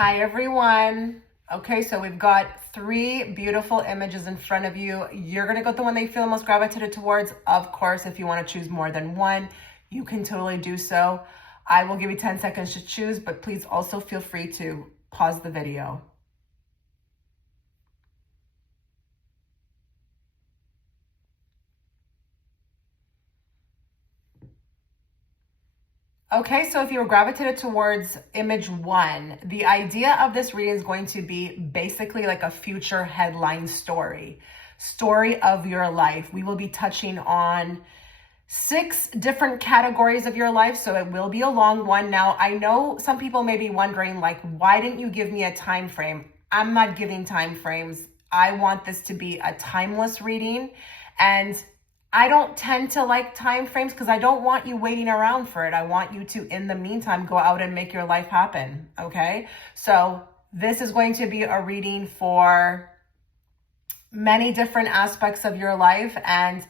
Hi everyone. Okay, so we've got three beautiful images in front of you. You're gonna go with the one that you feel most gravitated towards. Of course, if you wanna choose more than one, you can totally do so. I will give you 10 seconds to choose, but please also feel free to pause the video. Okay, so if you were gravitated towards image one, the idea of this reading is going to be basically like a future headline story of your life. We will be touching on 6 different categories of your life, so it will be a long one. Now, I know some people may be wondering, like, why didn't you give me a time frame? I'm not giving time frames. I want this to be a timeless reading, and I don't tend to like time frames because I don't want you waiting around for it. I want you to, in the meantime, go out and make your life happen, okay? So this is going to be a reading for many different aspects of your life, and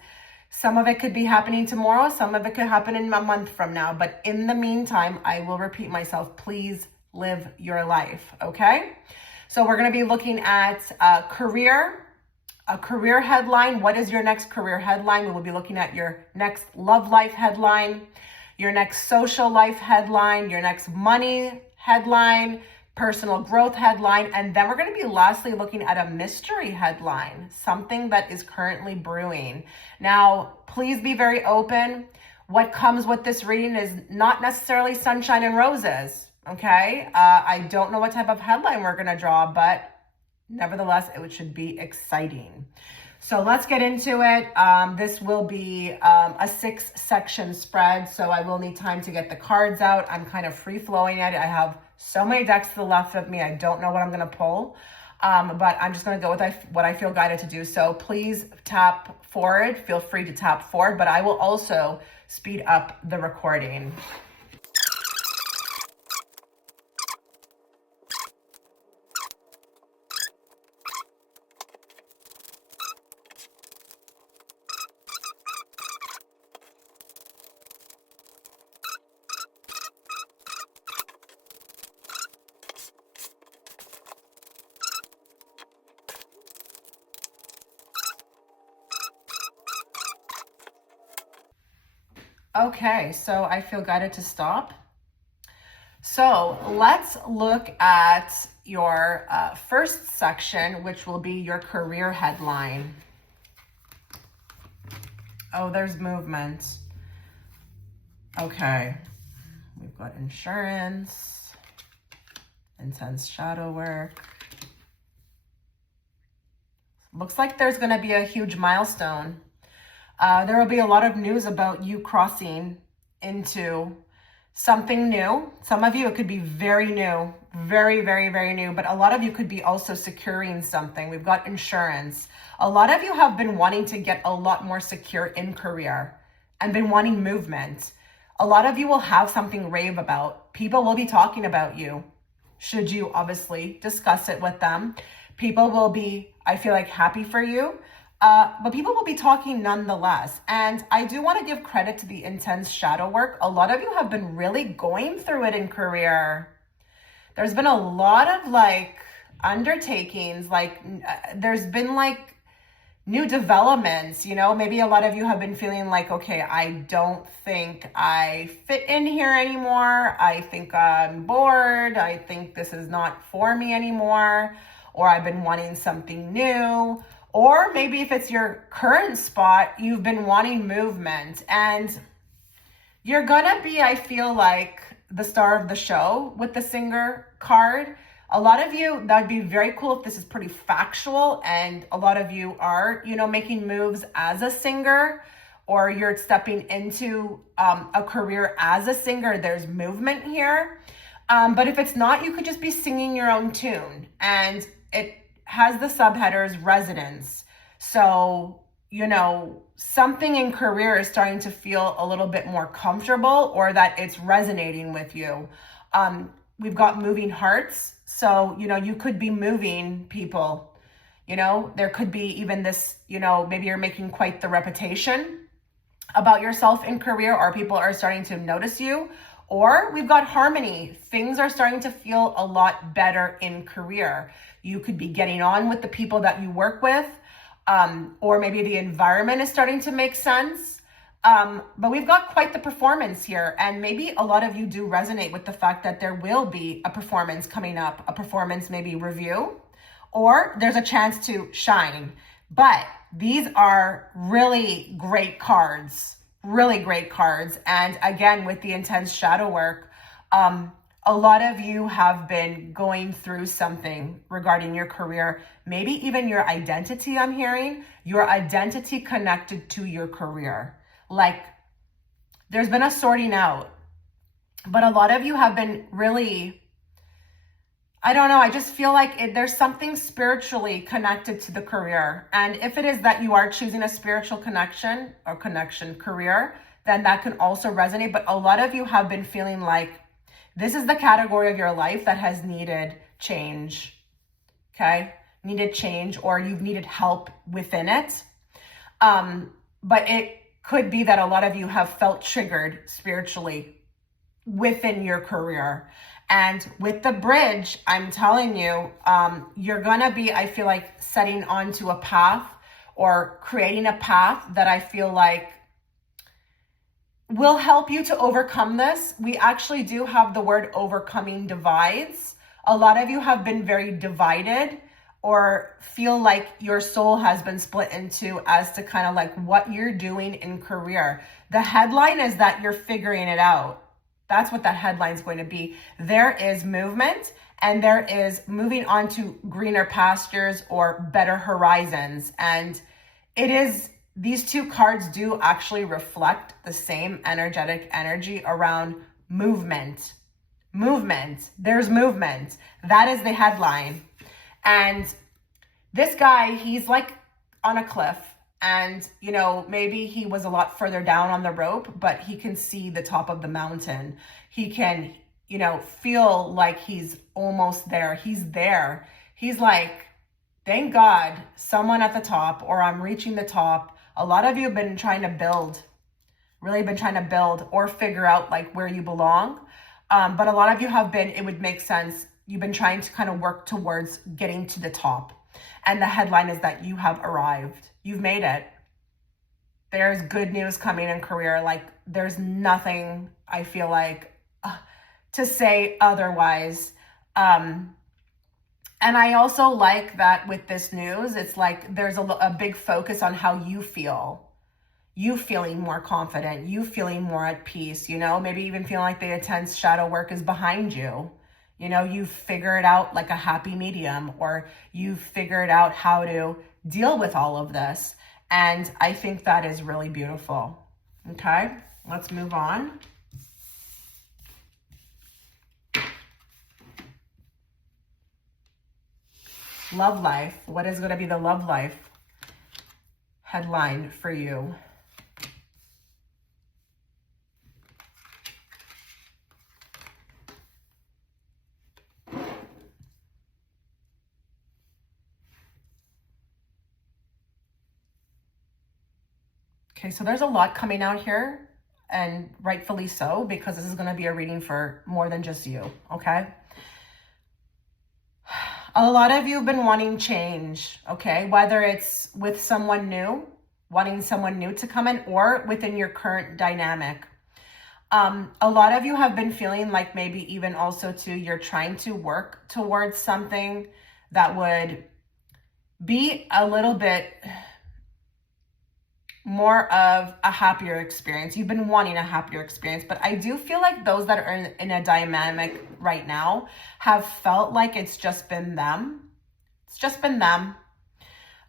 some of it could be happening tomorrow, some of it could happen in a month from now, but in the meantime, I will repeat myself, please live your life, okay? So we're gonna be looking at a career headline. What is your next career headline? We will be looking at your next love life headline, your next social life headline, your next money headline, personal growth headline, and then we're going to be lastly looking at a mystery headline, something that is currently brewing. Now, please be very open. What comes with this reading is not necessarily sunshine and roses, okay? I don't know what type of headline we're going to draw, but nevertheless, it should be exciting. So let's get into it. This will be a 6-section spread, so I will need time to get the cards out. I'm kind of free-flowing it. I have so many decks to the left of me. I don't know what I'm going to pull, but I'm just going to go with what I feel guided to do. So please tap forward. Feel free to tap forward, but I will also speed up the recording. Okay, so I feel guided to stop. So let's look at your first section, which will be your career headline. Oh, there's movement. Okay, we've got insurance, intense shadow work. Looks like there's going to be a huge milestone. There will be a lot of news about you crossing into something new. Some of you, it could be very new, very, very, very new, but a lot of you could be also securing something. We've got insurance. A lot of you have been wanting to get a lot more secure in career and been wanting movement. A lot of you will have something rave about. People will be talking about you, should you obviously discuss it with them. People will be, I feel like, happy for you. But people will be talking nonetheless. And I do want to give credit to the intense shadow work. A lot of you have been really going through it in career. There's been a lot of like undertakings, like there's been like new developments, you know, maybe a lot of you have been feeling like, okay, I don't think I fit in here anymore. I think I'm bored. I think this is not for me anymore. Or I've been wanting something new. Or maybe if it's your current spot, you've been wanting movement and you're gonna be, I feel like, the star of the show with the singer card. A lot of you, that'd be very cool if this is pretty factual and a lot of you are, you know, making moves as a singer or you're stepping into a career as a singer. There's movement here. But if it's not, you could just be singing your own tune and it has the subheaders residence. So, you know, something in career is starting to feel a little bit more comfortable or that it's resonating with you. We've got moving hearts. So, you know, you could be moving people, you know, there could be even this, you know, maybe you're making quite the reputation about yourself in career or people are starting to notice you Or we've got harmony. Things are starting to feel a lot better in career. You could be getting on with the people that you work with, or maybe the environment is starting to make sense. But we've got quite the performance here. And maybe a lot of you do resonate with the fact that there will be a performance coming up, a performance maybe review, or there's a chance to shine. But these are really great cards, really great cards. And again, with the intense shadow work, a lot of you have been going through something regarding your career, maybe even your identity. I'm hearing your identity connected to your career. Like there's been a sorting out, but a lot of you have been really, I don't know, I just feel like there's something spiritually connected to the career. And if it is that you are choosing a spiritual connection or career, then that can also resonate. But a lot of you have been feeling like this is the category of your life that has needed change, okay? Needed change, or you've needed help within it. But it could be that a lot of you have felt triggered spiritually within your career. And with the bridge, I'm telling you, you're gonna be, I feel like, setting onto a path or creating a path that I feel like will help you to overcome this. We actually do have the word overcoming divides. A lot of you have been very divided or feel like your soul has been split into as to kind of like what you're doing in career. The headline is that you're figuring it out. That's what that headline is going to be. There is movement and there is moving on to greener pastures or better horizons. And it is, these two cards do actually reflect the same energetic energy around movement. Movement. There's movement. That is the headline. And this guy, he's like on a cliff. And, you know, maybe he was a lot further down on the rope, but he can see the top of the mountain. He can, you know, feel like he's almost there. He's there. He's like, thank God, someone at the top, or I'm reaching the top. A lot of you have been trying to build, really been trying to build or figure out like where you belong. But a lot of you have been, it would make sense, you've been trying to kind of work towards getting to the top. And the headline is that you have arrived. You've made it. There's good news coming in career. Like there's nothing, I feel like, to say otherwise. And I also like that with this news, it's like there's a big focus on how you feel. You feeling more confident, you feeling more at peace, you know, maybe even feeling like the intense shadow work is behind you. You know, you figure it out like a happy medium, or you figured out how to deal with all of this. And I think that is really beautiful. Okay, let's move on. Love life. What is going to be the love life headline for you? Okay, so there's a lot coming out here, and rightfully so, because this is going to be a reading for more than just you, okay? A lot of you have been wanting change, okay? Whether it's with someone new, wanting someone new to come in, or within your current dynamic. A lot of you have been feeling like maybe even also too, you're trying to work towards something that would be a little bit more of a happier experience. You've been wanting a happier experience, but I do feel like those that are in a dynamic right now have felt like it's just been them. It's just been them.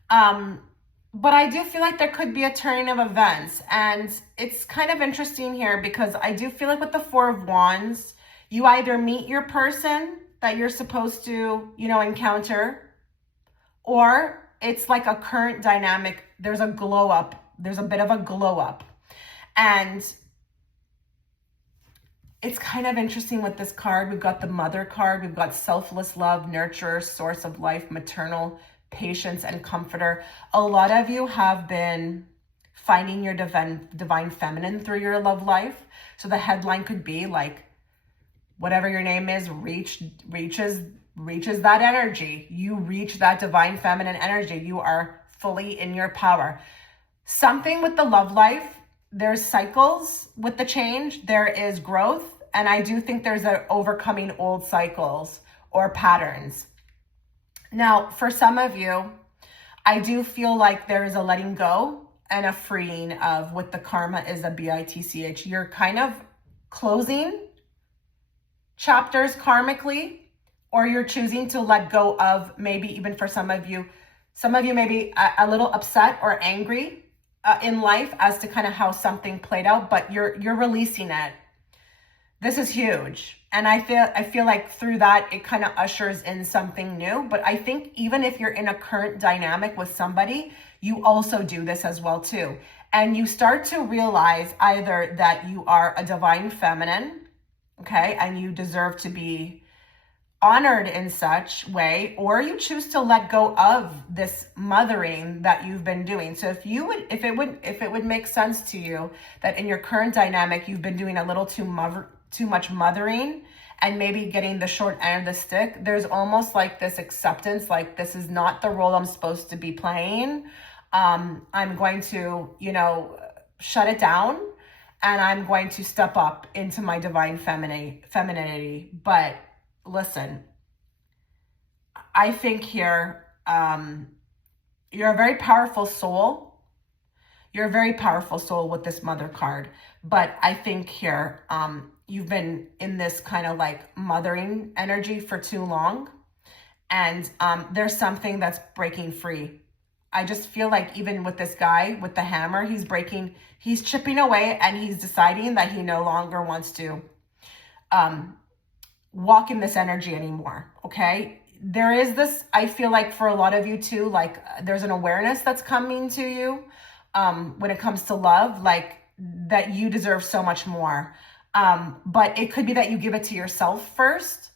But I do feel like there could be a turning of events, and it's kind of interesting here because I do feel like with the Four of Wands, you either meet your person that you're supposed to, you know, encounter, or it's like a current dynamic. There's a glow up. There's a bit of a glow up. And it's kind of interesting with this card. We've got the Mother card. We've got selfless love, nurturer, source of life, maternal, patience, and comforter. A lot of you have been finding your divine feminine through your love life. So the headline could be like whatever your name is, reaches that energy. You reach that divine feminine energy. You are fully in your power. Something with the love life, there's cycles with the change. There is growth. And I do think there's an overcoming old cycles or patterns. Now, for some of you, I do feel like there is a letting go and a freeing of what the karma is, a bitch. You're kind of closing chapters karmically, or you're choosing to let go of, maybe even for some of you may be a little upset or angry in life as to kind of how something played out, but you're releasing it. This is huge. And I feel like through that, it kind of ushers in something new. But I think even if you're in a current dynamic with somebody, you also do this as well too. And you start to realize either that you are a divine feminine, okay, and you deserve to be honored in such way, or you choose to let go of this mothering that you've been doing. So if it would make sense to you that in your current dynamic, you've been doing a little too much mothering and maybe getting the short end of the stick, there's almost like this acceptance, like this is not the role I'm supposed to be playing. I'm going to, shut it down, and I'm going to step up into my divine femininity. But listen, I think here, you're a very powerful soul. You're a very powerful soul with this mother card. But I think here, you've been in this kind of like mothering energy for too long. And there's something that's breaking free. I just feel like even with this guy with the hammer, he's chipping away, and he's deciding that he no longer wants to walk in this energy anymore. Okay. There is this, I feel like for a lot of you too, like there's an awareness that's coming to you when it comes to love, like that you deserve so much more. But it could be that you give it to yourself first.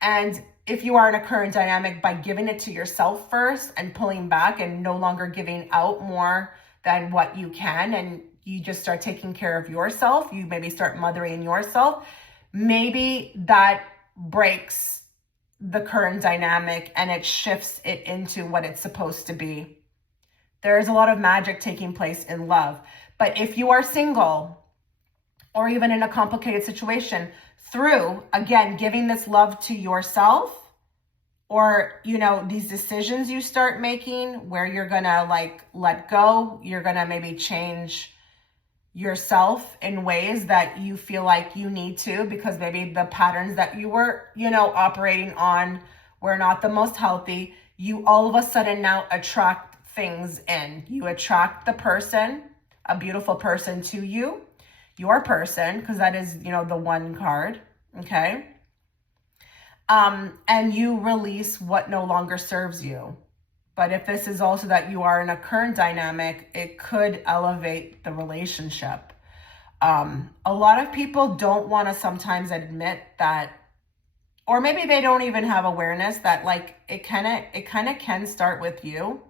And if you are in a current dynamic, by giving it to yourself first and pulling back and no longer giving out more than what you can, and you just start taking care of yourself, you maybe start mothering yourself, maybe that breaks the current dynamic and it shifts it into what it's supposed to be. There is a lot of magic taking place in love. But if you are single or even in a complicated situation, through, again, giving this love to yourself, or, these decisions you start making where you're going to like let go, you're going to maybe change yourself in ways that you feel like you need to, because maybe the patterns that you were, operating on were not the most healthy. You all of a sudden now attract things in. You attract the person, a beautiful person to you, your person, because that is, the one card. Okay. And you release what no longer serves you. But if this is also that you are in a current dynamic, it could elevate the relationship. A lot of people don't want to sometimes admit that, or maybe they don't even have awareness that like it kind of can start with you,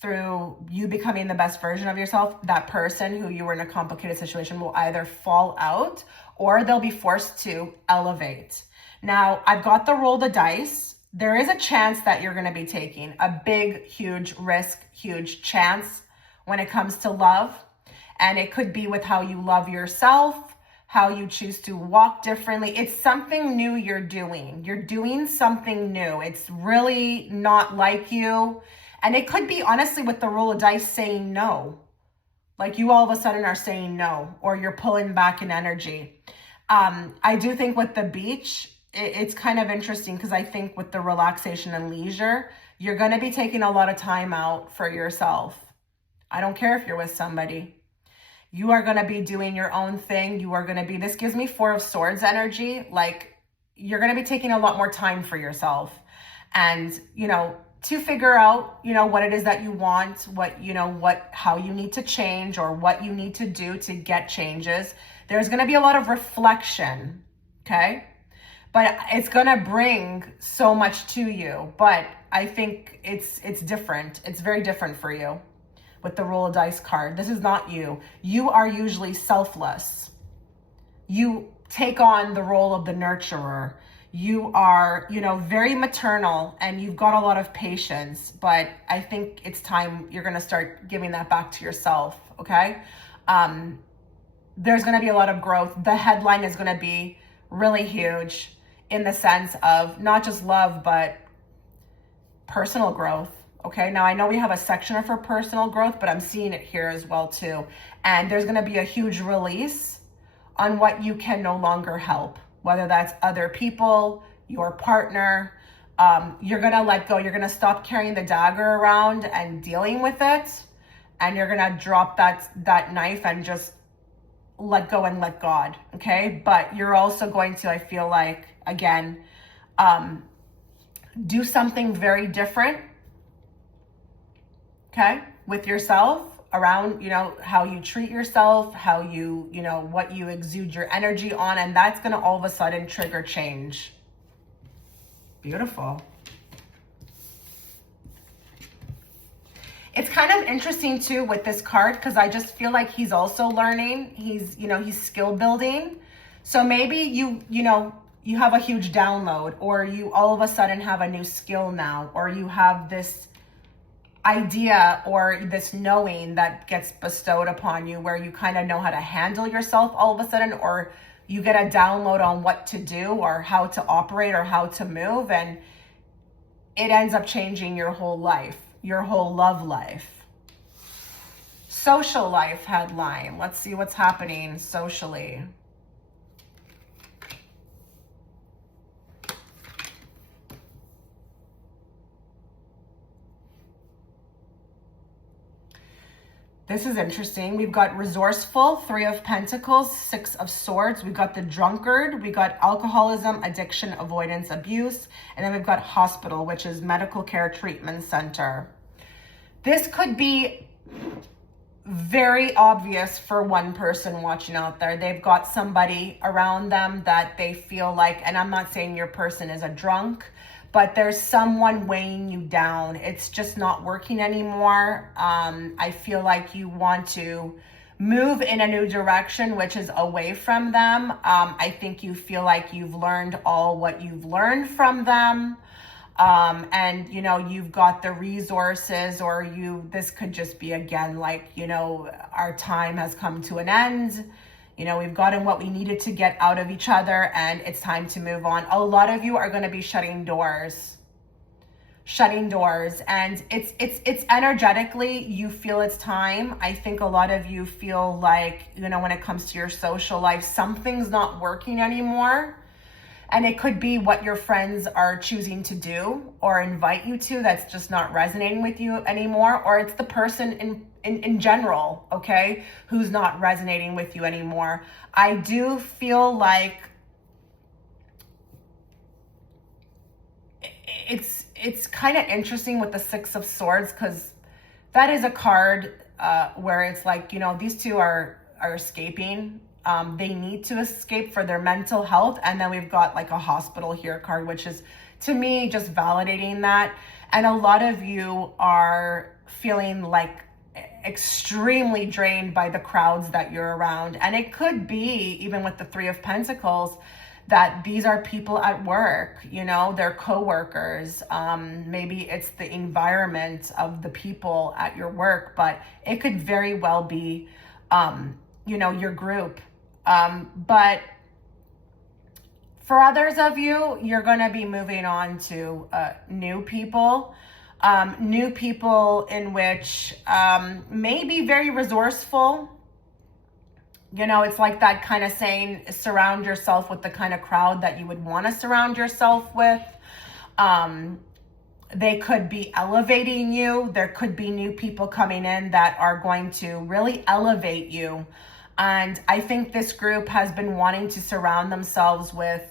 through you becoming the best version of yourself. That person who you were in a complicated situation will either fall out or they'll be forced to elevate. Now, I've got the roll the dice. There is a chance that you're going to be taking a big, huge risk, huge chance when it comes to love. And it could be with how you love yourself, how you choose to walk differently. It's something new you're doing. You're doing something new. It's really not like you. And it could be, honestly, with the roll of dice, saying no. Like you all of a sudden are saying no, or you're pulling back in energy. I do think with the beach, it's kind of interesting, because I think with the relaxation and leisure, you're going to be taking a lot of time out for yourself. I don't care if you're with somebody. You are going to be doing your own thing. You are going to be, this gives me Four of Swords energy. Like you're going to be taking a lot more time for yourself. And, to figure out, what it is that you want, how you need to change, or what you need to do to get changes. There's going to be a lot of reflection. Okay. But it's going to bring so much to you. But I think it's different. It's very different for you with the roll of dice card. This is not you. You are usually selfless. You take on the role of the nurturer. You are, very maternal and you've got a lot of patience, but I think it's time you're going to start giving that back to yourself. Okay. There's going to be a lot of growth. The headline is going to be really huge in the sense of not just love, but personal growth. Okay. Now I know we have a section for personal growth, but I'm seeing it here as well too. And there's going to be a huge release on what you can no longer help, whether that's other people, your partner. You're going to let go. You're going to stop carrying the dagger around and dealing with it. And you're going to drop that knife and just let go and let God. Okay. But you're also going to, I feel like, again, do something very different. Okay. With yourself around, how you treat yourself, how you, what you exude your energy on. And that's going to all of a sudden trigger change. Beautiful. It's kind of interesting too with this card because I just feel like he's also learning. He's skill building. So maybe you have a huge download, or you all of a sudden have a new skill now, or you have this idea or this knowing that gets bestowed upon you where you kind of know how to handle yourself all of a sudden, or you get a download on what to do or how to operate or how to move, and it ends up changing your whole life, your whole love life. Social life headline. Let's see what's happening socially. This is interesting. We've got resourceful, 3 of Pentacles, 6 of Swords. We've got the drunkard. We got alcoholism, addiction, avoidance, abuse. And then we've got hospital, which is medical care treatment center. This could be very obvious for one person watching out there. They've got somebody around them that they feel like, and I'm not saying your person is a drunk, but there's someone weighing you down. It's just not working anymore. I feel like you want to move in a new direction, which is away from them. I think you feel like you've learned all what you've learned from them. And you've got the resources, or this could just be, again, like, our time has come to an end. We've gotten what we needed to get out of each other, and it's time to move on. A lot of you are going to be shutting doors, and it's energetically, you feel it's time. I think a lot of you feel like, when it comes to your social life, something's not working anymore. And it could be what your friends are choosing to do or invite you to that's just not resonating with you anymore. Or it's the person in general, okay, who's not resonating with you anymore. I do feel like it's kind of interesting with the 6 of Swords, because that is a card where it's like, these two are escaping. They need to escape for their mental health. And then we've got like a hospital here card, which is, to me, just validating that. And a lot of you are feeling like extremely drained by the crowds that you're around. And it could be, even with the 3 of Pentacles, that these are people at work, they're coworkers. Maybe it's the environment of the people at your work, but it could very well be, your group. But for others of you, you're going to be moving on to new people in which may be very resourceful. It's like that kind of saying, surround yourself with the kind of crowd that you would want to surround yourself with. They could be elevating you. There could be new people coming in that are going to really elevate you. And I think this group has been wanting to surround themselves with,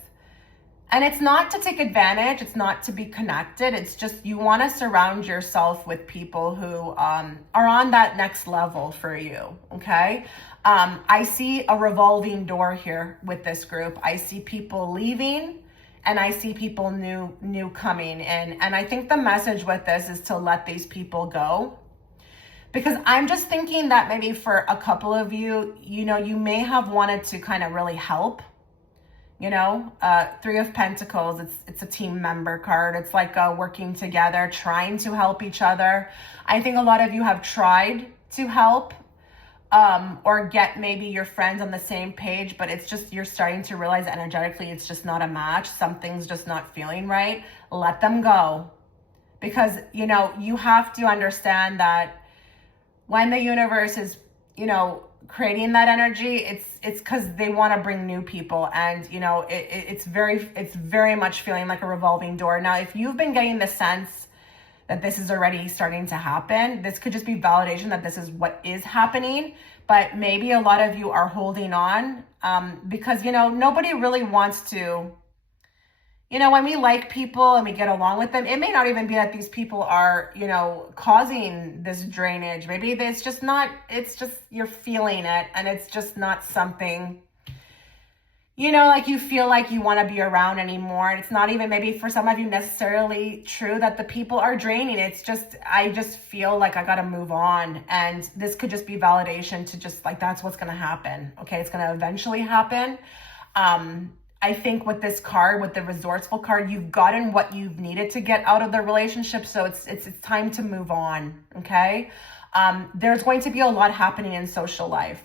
and it's not to take advantage, it's not to be connected, it's just you want to surround yourself with people who are on that next level for you, okay? I see a revolving door here with this group. I see people leaving, and I see people new coming in. And I think the message with this is to let these people go. Because I'm just thinking that maybe for a couple of you, you may have wanted to kind of really help Three of Pentacles, it's a team member card. It's like working together, trying to help each other. I think a lot of you have tried to help or get maybe your friends on the same page, but it's just, you're starting to realize energetically it's just not a match. Something's just not feeling right. Let them go. Because, you have to understand that when the universe is, creating that energy, it's because they want to bring new people, and it's very much feeling like a revolving door. Now, if you've been getting the sense that this is already starting to happen, this could just be validation that this is what is happening. But maybe a lot of you are holding on because nobody really wants to. When we like people and we get along with them, it may not even be that these people are, causing this drainage. Maybe it's just you're feeling it, and it's just not something, like you feel like you want to be around anymore. And it's not even maybe for some of you necessarily true that the people are draining. It's just, I just feel like I got to move on. And this could just be validation to just like, that's what's going to happen. Okay. It's going to eventually happen. I think with this card, with the resourceful card, you've gotten what you've needed to get out of the relationship. So it's time to move on. Okay. There's going to be a lot happening in social life.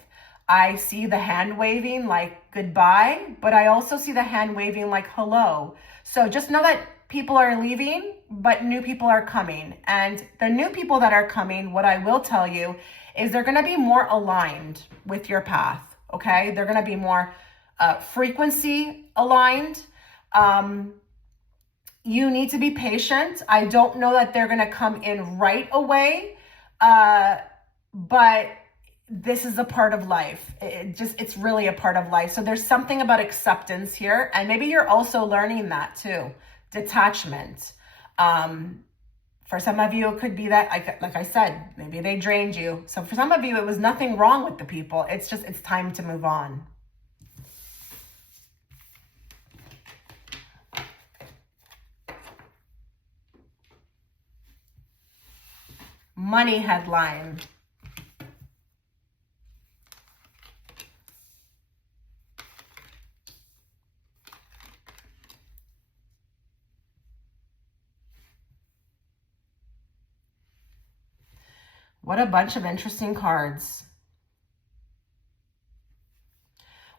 I see the hand waving like goodbye, but I also see the hand waving like hello. So just know that people are leaving, but new people are coming. And the new people that are coming, what I will tell you is they're going to be more aligned with your path. Okay. They're going to be more frequency aligned. You need to be patient. I don't know that they're going to come in right away, but this is a part of life. It's really a part of life. So there's something about acceptance here. And maybe you're also learning that too. Detachment. For some of you, it could be that, like I said, maybe they drained you. So for some of you, it was nothing wrong with the people. It's time to move on. Money headline. What a bunch of interesting cards.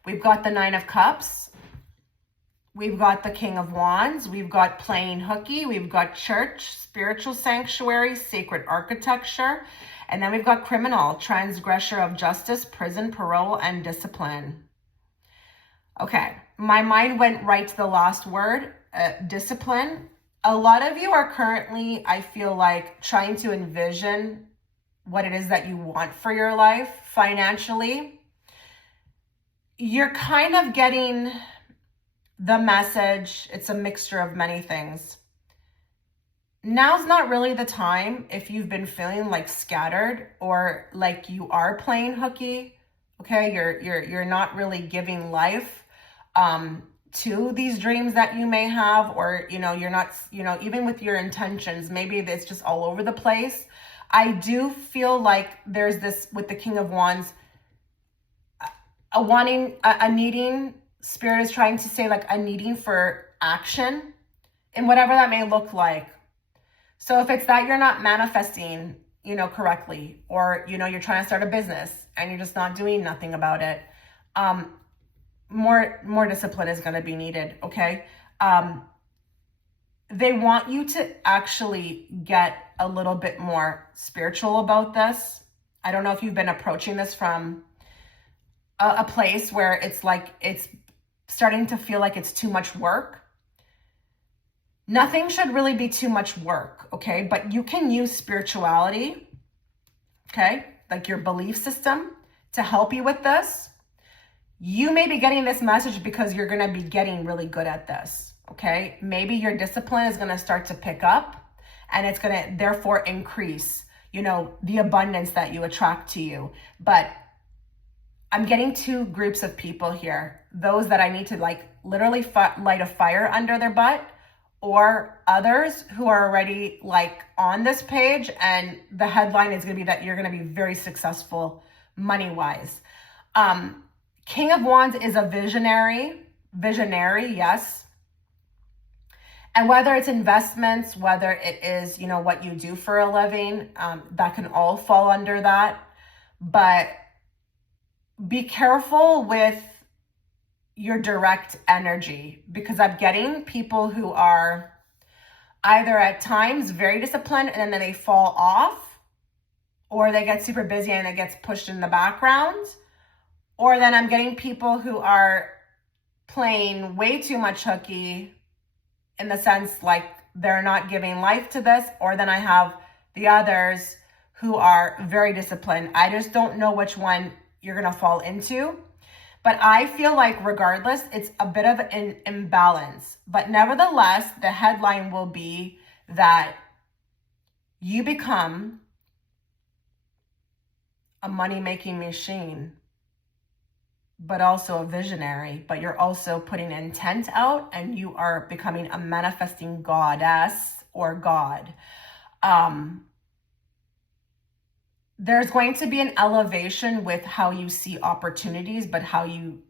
We've got the Nine of Cups. We've got the King of Wands. We've got playing hooky. We've got church, spiritual sanctuary, sacred architecture. And then we've got criminal, transgressor of justice, prison, parole, and discipline. Okay, my mind went right to the last word, discipline. A lot of you are currently, I feel like, trying to envision what it is that you want for your life financially. You're kind of getting the message. It's a mixture of many things. Now's not really the time if you've been feeling like scattered or like you are playing hooky. Okay, you're not really giving life to these dreams that you may have, or you're not, even with your intentions, maybe it's just all over the place. I do feel like there's this with the King of Wands, a needing. Spirit is trying to say like a needing for action and whatever that may look like. So if it's that you're not manifesting, correctly, or, you're trying to start a business and you're just not doing nothing about it, more discipline is going to be needed. Okay. They want you to actually get a little bit more spiritual about this. I don't know if you've been approaching this from a place where it's like, it's starting to feel like it's too much work. Nothing should really be too much work, okay? But you can use spirituality, okay? Like your belief system to help you with this. You may be getting this message because you're going to be getting really good at this, okay? Maybe your discipline is going to start to pick up, and it's going to therefore increase, the abundance that you attract to you. But I'm getting two groups of people here. Those that I need to like literally light a fire under their butt, or others who are already like on this page, and the headline is going to be that you're going to be very successful money-wise. King of Wands is a visionary. visionary, yes. And whether it's investments, whether it is, what you do for a living, that can all fall under that. But be careful with your direct energy, because I'm getting people who are either at times very disciplined and then they fall off, or they get super busy and it gets pushed in the background. Or then I'm getting people who are playing way too much hooky, in the sense like they're not giving life to this. Or then I have the others who are very disciplined. I just don't know which one you're going to fall into. But I feel like regardless, it's a bit of an imbalance. But nevertheless, the headline will be that you become a money-making machine, but also a visionary. But you're also putting intent out, and you are becoming a manifesting goddess or god. There's going to be an elevation with how you see opportunities, but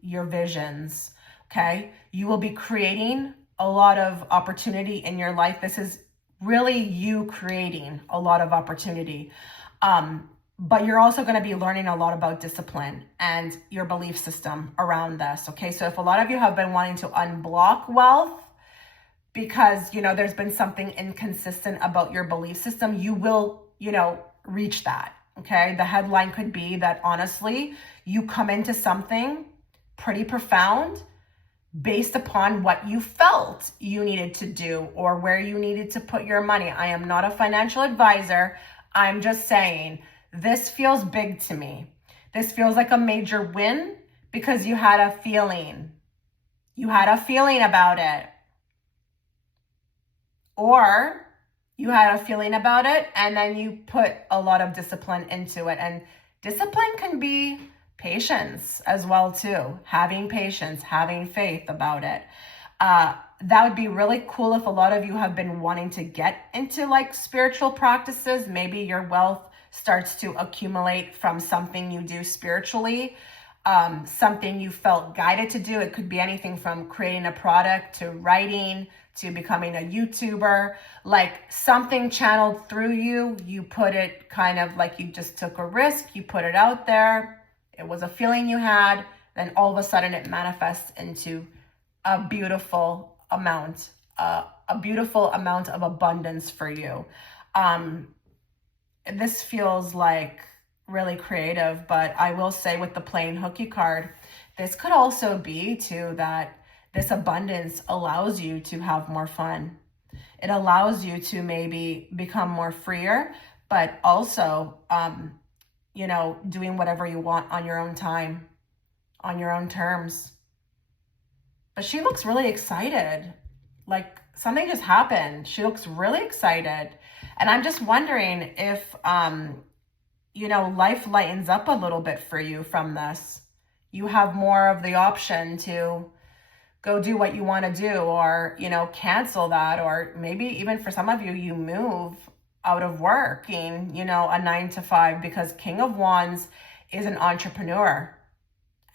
your visions, okay? You will be creating a lot of opportunity in your life. This is really you creating a lot of opportunity. But you're also going to be learning a lot about discipline and your belief system around this, okay? So if a lot of you have been wanting to unblock wealth because, there's been something inconsistent about your belief system, you will, reach that. Okay, the headline could be that honestly, you come into something pretty profound based upon what you felt you needed to do or where you needed to put your money. I am not a financial advisor. I'm just saying this feels big to me. This feels like a major win because you had a feeling. You had a feeling about it. Or you had a feeling about it, and then you put a lot of discipline into it. And discipline can be patience as well, too. Having patience, having faith about it. That would be really cool if a lot of you have been wanting to get into like spiritual practices. Maybe your wealth starts to accumulate from something you do spiritually, something you felt guided to do. It could be anything from creating a product to writing to becoming a YouTuber, like something channeled through you. You put it kind of like you just took a risk. You put it out there. It was a feeling you had. Then all of a sudden it manifests into a beautiful amount of abundance for you. This feels like really creative, but I will say with the plain hooky card, this could also be too that this abundance allows you to have more fun. It allows you to maybe become more freer, but also, doing whatever you want on your own time, on your own terms. But she looks really excited. Like something just happened. She looks really excited. And I'm just wondering if, life lightens up a little bit for you from this. You have more of the option to go do what you want to do, or, cancel that. Or maybe even for some of you, you move out of working, a 9-to-5, because King of Wands is an entrepreneur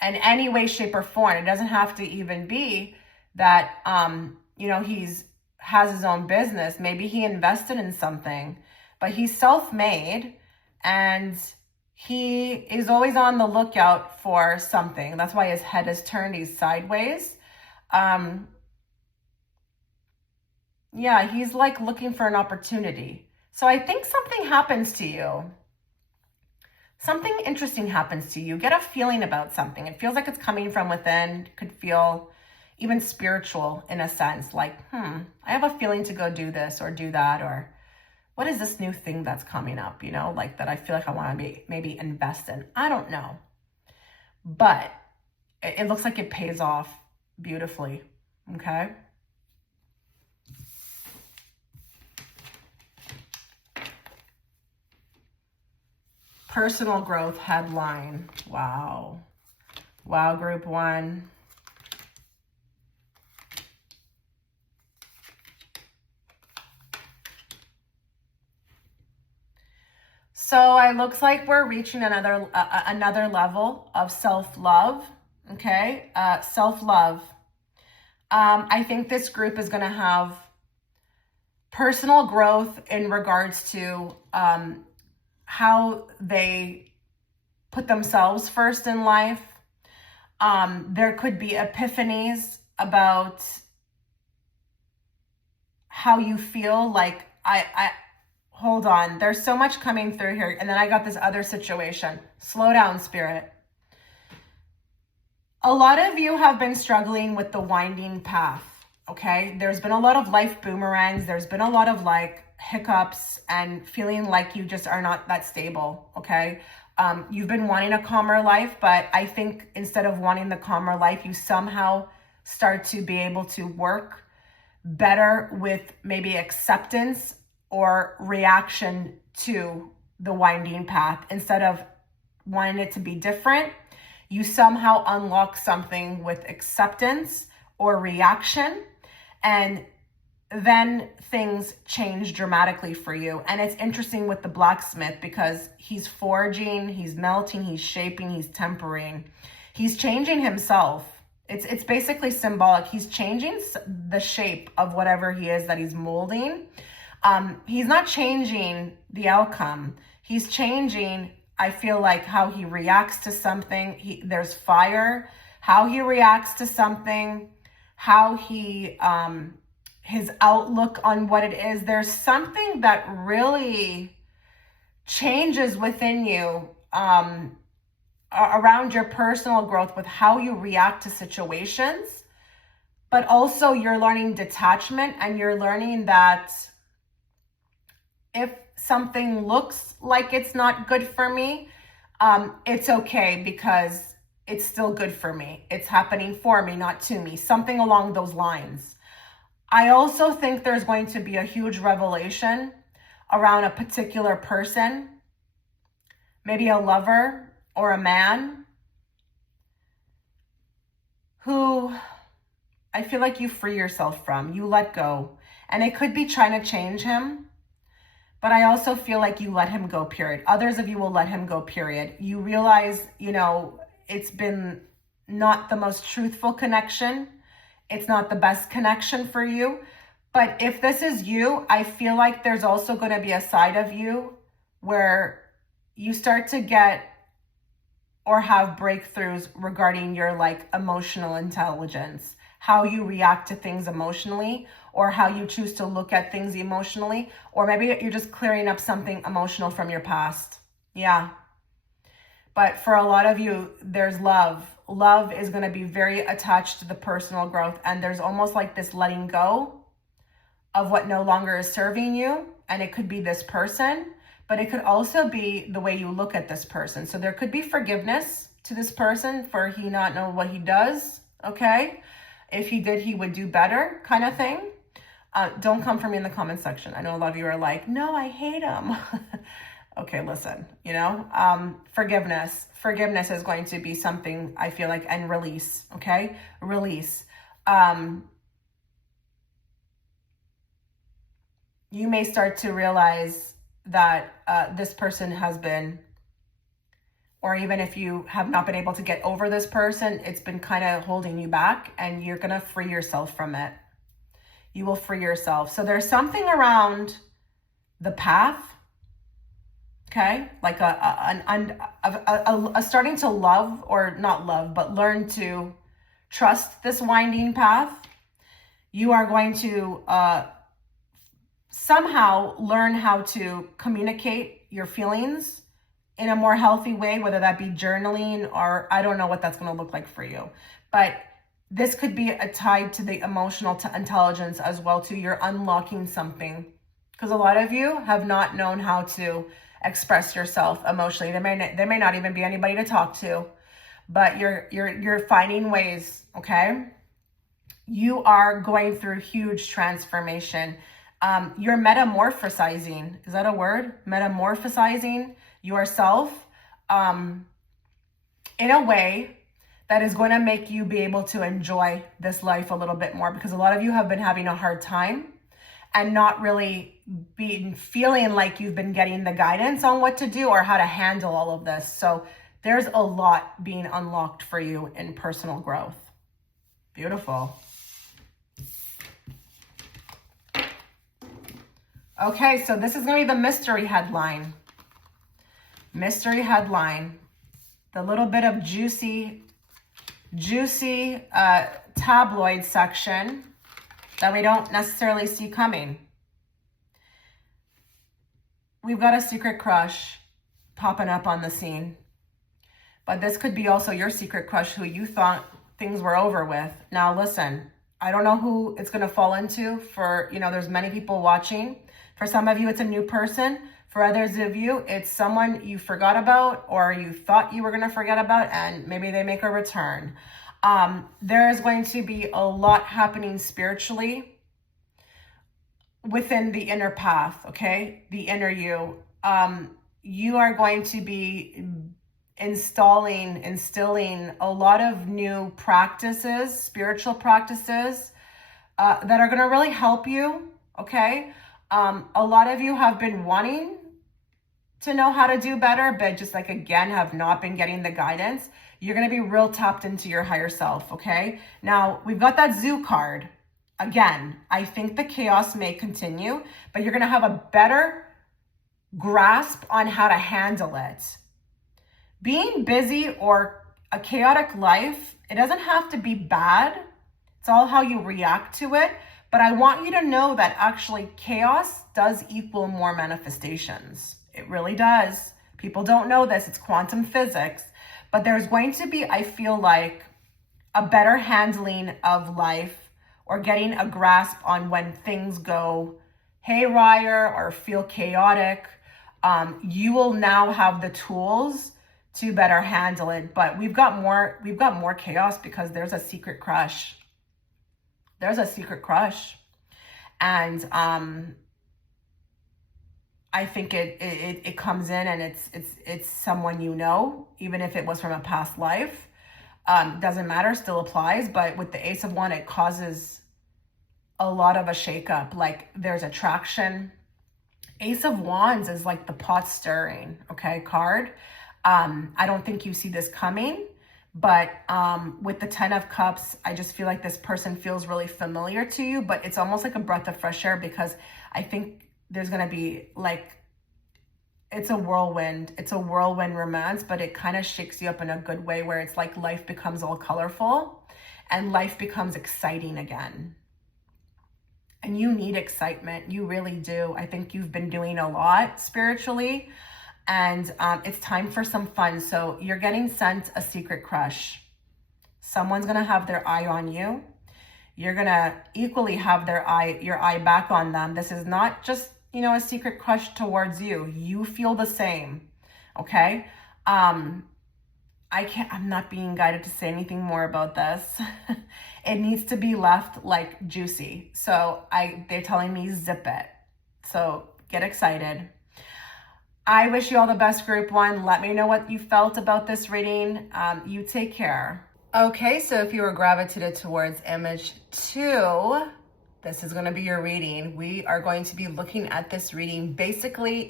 in any way, shape, or form. It doesn't have to even be that, he's has his own business. Maybe he invested in something, but he's self-made and he is always on the lookout for something. That's why his head is turned, he's sideways. He's like looking for an opportunity. So I think something happens to you. Something interesting happens to you. You get a feeling about something. It feels like it's coming from within. It could feel even spiritual in a sense, like, I have a feeling to go do this or do that, or what is this new thing that's coming up, like that I feel like I want to maybe invest in. I don't know. But it looks like it pays off beautifully, okay? Personal growth headline. Wow. Wow, group one. So it looks like we're reaching another level of self-love, okay? Self-love. I think this group is going to have personal growth in regards to how they put themselves first in life. There could be epiphanies about how you feel. Like, hold on, there's so much coming through here. And then I got this other situation. Slow down, Spirit. A lot of you have been struggling with the winding path, okay? There's been a lot of life boomerangs. There's been a lot of like hiccups and feeling like you just are not that stable, okay? You've been wanting a calmer life, but I think instead of wanting the calmer life, you somehow start to be able to work better with maybe acceptance or reaction to the winding path. Instead of wanting it to be different, you somehow unlock something with acceptance or reaction, and then things change dramatically for you. And it's interesting with the blacksmith because he's forging, he's melting, he's shaping, he's tempering, he's changing himself. It's basically symbolic. He's changing the shape of whatever he is that he's molding. He's not changing the outcome. He's changing, I feel like, how he reacts to something. There's fire, how he reacts to something, how he, his outlook on what it is. There's something that really changes within you around your personal growth with how you react to situations. But also you're learning detachment, and you're learning that if something looks like it's not good for me, it's okay because it's still good for me. It's happening for me, not to me. Something along those lines. I also think there's going to be a huge revelation around a particular person, maybe a lover or a man, who I feel like you free yourself from, you let go. And it could be trying to change him, but I also feel like you let him go, period. Others of you will let him go, period. You realize, it's been not the most truthful connection. It's not the best connection for you. But if this is you, I feel like there's also going to be a side of you where you start to get or have breakthroughs regarding your like emotional intelligence, how you react to things emotionally, or how you choose to look at things emotionally, or maybe you're just clearing up something emotional from your past. Yeah. But for a lot of you, there's love. Love is going to be very attached to the personal growth, and there's almost like this letting go of what no longer is serving you. And it could be this person, but it could also be the way you look at this person. So there could be forgiveness to this person for he not know what he does, okay? If he did, he would do better, kind of thing. Don't come for me in the comment section. I know a lot of you are like, no, I hate him. Okay, listen, forgiveness. Forgiveness is going to be something, I feel like, and release, okay? Release. You may start to realize that this person has been, or even if you have not been able to get over this person, it's been kind of holding you back, and you're going to free yourself from it. You will free yourself. So there's something around the path, okay? Like a starting to love, or not love, but learn to trust this winding path. You are going to somehow learn how to communicate your feelings in a more healthy way, whether that be journaling, or I don't know what that's going to look like for you. But this could be tied to the emotional intelligence as well too. You're unlocking something, because a lot of you have not known how to express yourself emotionally. There may not even be anybody to talk to, but you're finding ways, okay? You are going through huge transformation. You're metamorphosizing. Is that a word? Metamorphosizing yourself in a way that is going to make you be able to enjoy this life a little bit more, because a lot of you have been having a hard time and not really feeling like you've been getting the guidance on what to do or how to handle all of this. So there's a lot being unlocked for you in personal growth. Beautiful. Okay, so this is going to be the mystery headline. Mystery headline. The little bit of juicy tabloid section that we don't necessarily see coming. We've got a secret crush popping up on the scene. But this could be also your secret crush who you thought things were over with. Now listen, I don't know who it's going to fall into. For, there's many people watching. For some of you, it's a new person. For others of you, it's someone you forgot about or you thought you were going to forget about, and maybe they make a return. There is going to be a lot happening spiritually within the inner path, okay? The inner you. You are going to be instilling a lot of new practices, spiritual practices, that are going to really help you, okay? A lot of you have been wanting to know how to do better, but just like, again, have not been getting the guidance. You're going to be real tapped into your higher self, okay? Now, we've got that Zoo card. Again, I think the chaos may continue, but you're going to have a better grasp on how to handle it. Being busy or a chaotic life, it doesn't have to be bad. It's all how you react to it. But I want you to know that actually chaos does equal more manifestations. It really does. People don't know this. It's quantum physics. But there's going to be, I feel like, a better handling of life or getting a grasp on when things go haywire or feel chaotic. You will now have the tools to better handle it. But we've got more chaos because there's a secret crush. There's a secret crush. And I think it comes in and it's someone you know, even if it was from a past life. Doesn't matter, still applies. But with the Ace of Wands, it causes a lot of a shakeup. Like there's attraction. Ace of Wands is like the pot stirring, okay, card. I don't think you see this coming, but with the 10 of Cups, I just feel like this person feels really familiar to you, but it's almost like a breath of fresh air because I think there's going to be like, it's a whirlwind romance, but it kind of shakes you up in a good way where it's like life becomes all colorful and life becomes exciting again. And you need excitement. You really do. I think you've been doing a lot spiritually, and it's time for some fun. So you're getting sent a secret crush. Someone's going to have their eye on you. You're going to equally have your eye back on them. This is not just, a secret crush towards you. You feel the same. Okay. I'm not being guided to say anything more about this. It needs to be left like juicy. So they're telling me zip it. So get excited. I wish you all the best, group one. Let me know what you felt about this reading. You take care. Okay, so if you were gravitated towards image 2, this is going to be your reading. We are going to be looking at this reading basically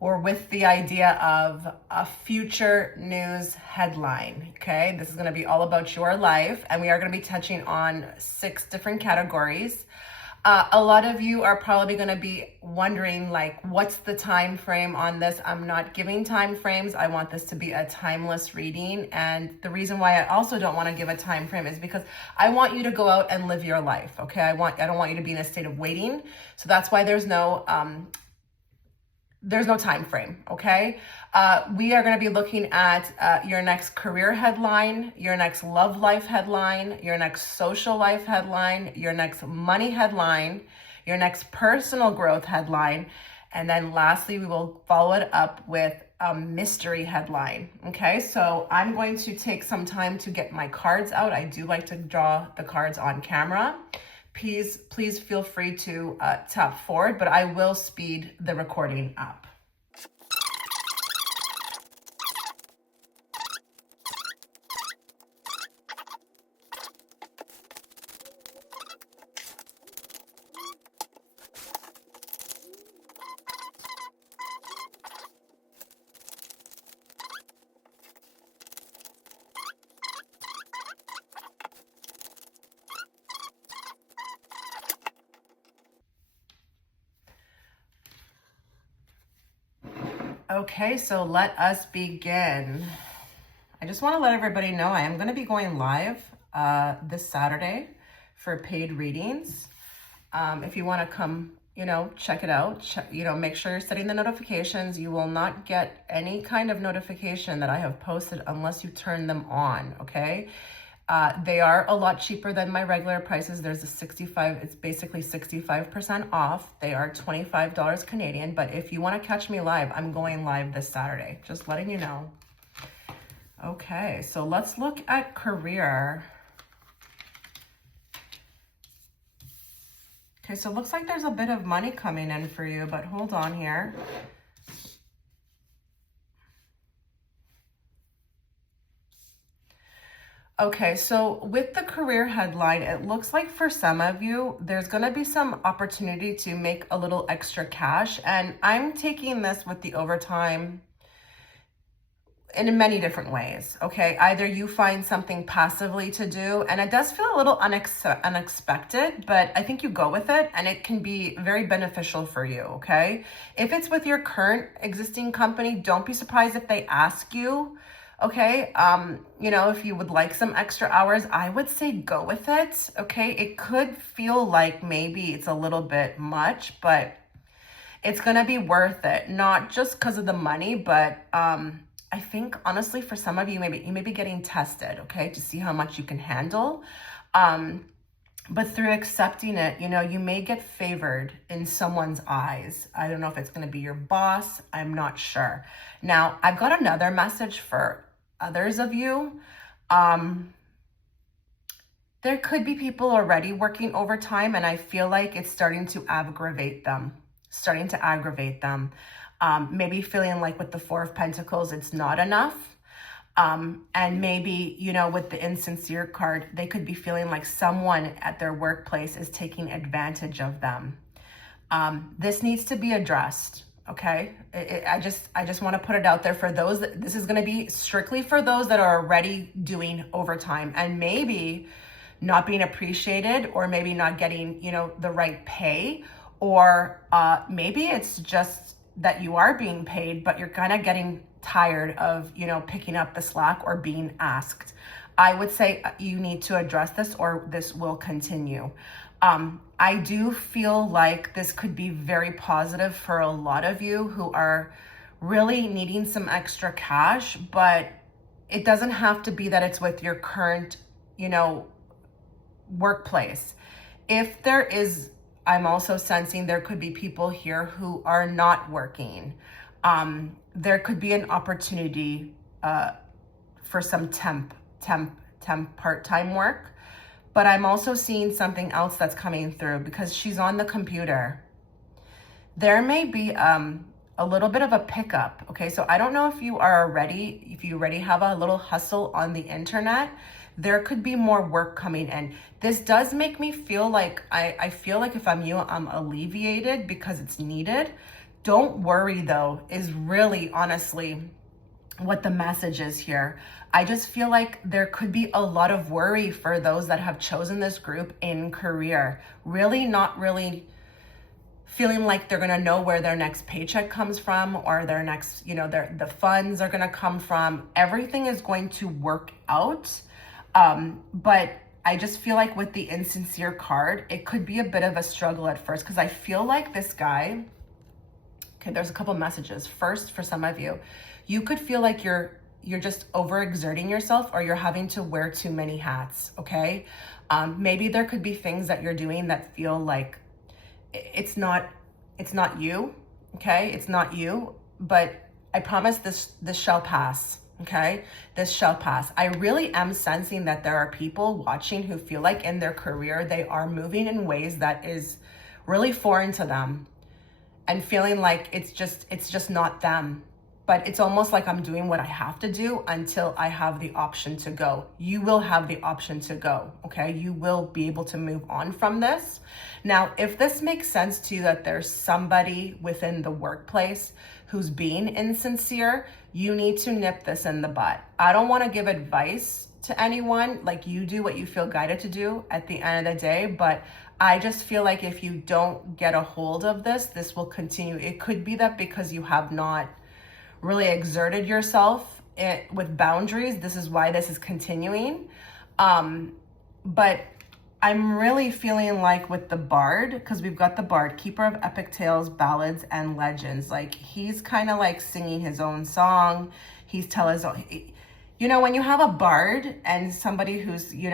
with the idea of a future news headline, okay? This is going to be all about your life, and we are going to be touching on 6 different categories. A lot of you are probably going to be wondering, like, what's the time frame on this? I'm not giving time frames. I want this to be a timeless reading. And the reason why I also don't want to give a time frame is because I want you to go out and live your life, okay? I don't want you to be in a state of waiting. So that's why there's no time frame, okay? We are going to be looking at your next career headline, your next love life headline, your next social life headline, your next money headline, your next personal growth headline, and then lastly, we will follow it up with a mystery headline, okay? So I'm going to take some time to get my cards out. I do like to draw the cards on camera. Please feel free to tap forward, but I will speed the recording up. Okay, so let us begin. I just want to let everybody know I am going to be going live this Saturday for paid readings. If you want to come, check it out, make sure you're setting the notifications. You will not get any kind of notification that I have posted unless you turn them on, okay? They are a lot cheaper than my regular prices. There's it's basically 65% off. They are $25 Canadian, but if you want to catch me live, I'm going live this Saturday, just letting you know. Okay, so let's look at career. Okay, so it looks like there's a bit of money coming in for you, but hold on here. Okay, so with the career headline, it looks like for some of you, there's going to be some opportunity to make a little extra cash. And I'm taking this with the overtime in many different ways, okay? Either you find something passively to do, and it does feel a little unexpected, but I think you go with it, and it can be very beneficial for you, okay? If it's with your current existing company, don't be surprised if they ask you, okay, if you would like some extra hours, I would say go with it, okay? It could feel like maybe it's a little bit much, but it's gonna be worth it, not just because of the money, but I think honestly for some of you, you may be getting tested, okay, to see how much you can handle. But through accepting it, you may get favored in someone's eyes. I don't know if it's going to be your boss. I'm not sure. Now, I've got another message for others of you. There could be people already working overtime, and I feel like it's starting to aggravate them. Maybe feeling like with the Four of Pentacles, it's not enough. And maybe, with the insincere card, they could be feeling like someone at their workplace is taking advantage of them. This needs to be addressed, okay? I just want to put it out there for those this is going to be strictly for those that are already doing overtime and maybe not being appreciated, or maybe not getting, the right pay, or maybe it's just that you are being paid, but you're kind of getting tired of, picking up the slack or being asked. I would say you need to address this, or this will continue. I do feel like this could be very positive for a lot of you who are really needing some extra cash, but it doesn't have to be that it's with your current, workplace. If there is, I'm also sensing there could be people here who are not working. There could be an opportunity for some temp part-time work, but I'm also seeing something else that's coming through because she's on the computer. There may be a little bit of a pickup. Okay, so I don't know if you already have a little hustle on the internet. There could be more work coming in. This does make me feel like, I feel like if I'm you, I'm alleviated because it's needed. Don't worry though, is really honestly what the message is here. I just feel like there could be a lot of worry for those that have chosen this group in career. Really not really feeling like they're gonna know where their next paycheck comes from, or their next, the funds are gonna come from. Everything is going to work out. But I just feel like with the insincere card, it could be a bit of a struggle at first, because I feel like this guy, okay, there's a couple messages. First, for some of you, you could feel like you're just overexerting yourself, or you're having to wear too many hats, okay? Maybe there could be things that you're doing that feel like it's not you, okay? It's not you, but I promise this shall pass. Okay, this shall pass. I really am sensing that there are people watching who feel like in their career, they are moving in ways that is really foreign to them, and feeling like it's just not them. But it's almost like I'm doing what I have to do until I have the option to go. You will have the option to go, okay? You will be able to move on from this. Now, if this makes sense to you, that there's somebody within the workplace who's being insincere, you need to nip this in the bud. I don't want to give advice to anyone. Like, you do what you feel guided to do at the end of the day, but I just feel like if you don't get a hold of this, this will continue. It could be that because you have not really exerted yourself with boundaries. This is why this is continuing. But I'm really feeling like with the bard, because we've got the bard, keeper of epic tales, ballads, and legends. Like, he's kind of like singing his own song. He's telling his own, when you have a bard and somebody who's, he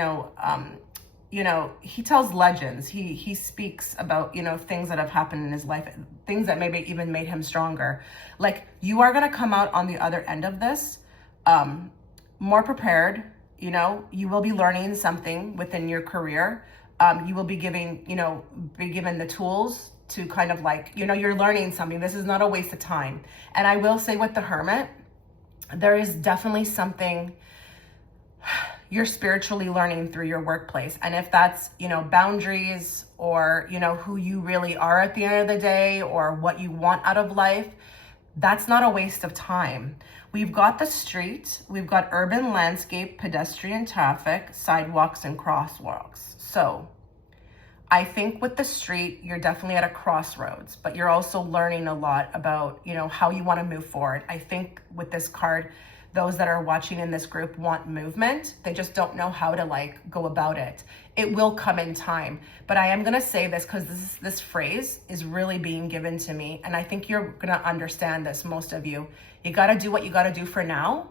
tells legends. He speaks about, things that have happened in his life, things that maybe even made him stronger. Like, you are going to come out on the other end of this, more prepared. You will be learning something within your career. You will be given the tools to kind of like, you're learning something. This is not a waste of time. And I will say with the Hermit, there is definitely something you're spiritually learning through your workplace. And if that's, boundaries or, who you really are at the end of the day or what you want out of life, that's not a waste of time. We've got the street, we've got urban landscape, pedestrian traffic, sidewalks, and crosswalks. So I think with the street, you're definitely at a crossroads, but you're also learning a lot about, how you want to move forward. I think with this card, those that are watching in this group want movement. They just don't know how to go about it. It will come in time. But I am going to say this because this phrase is really being given to me. And I think you're going to understand this, most of you. You got to do what you got to do for now.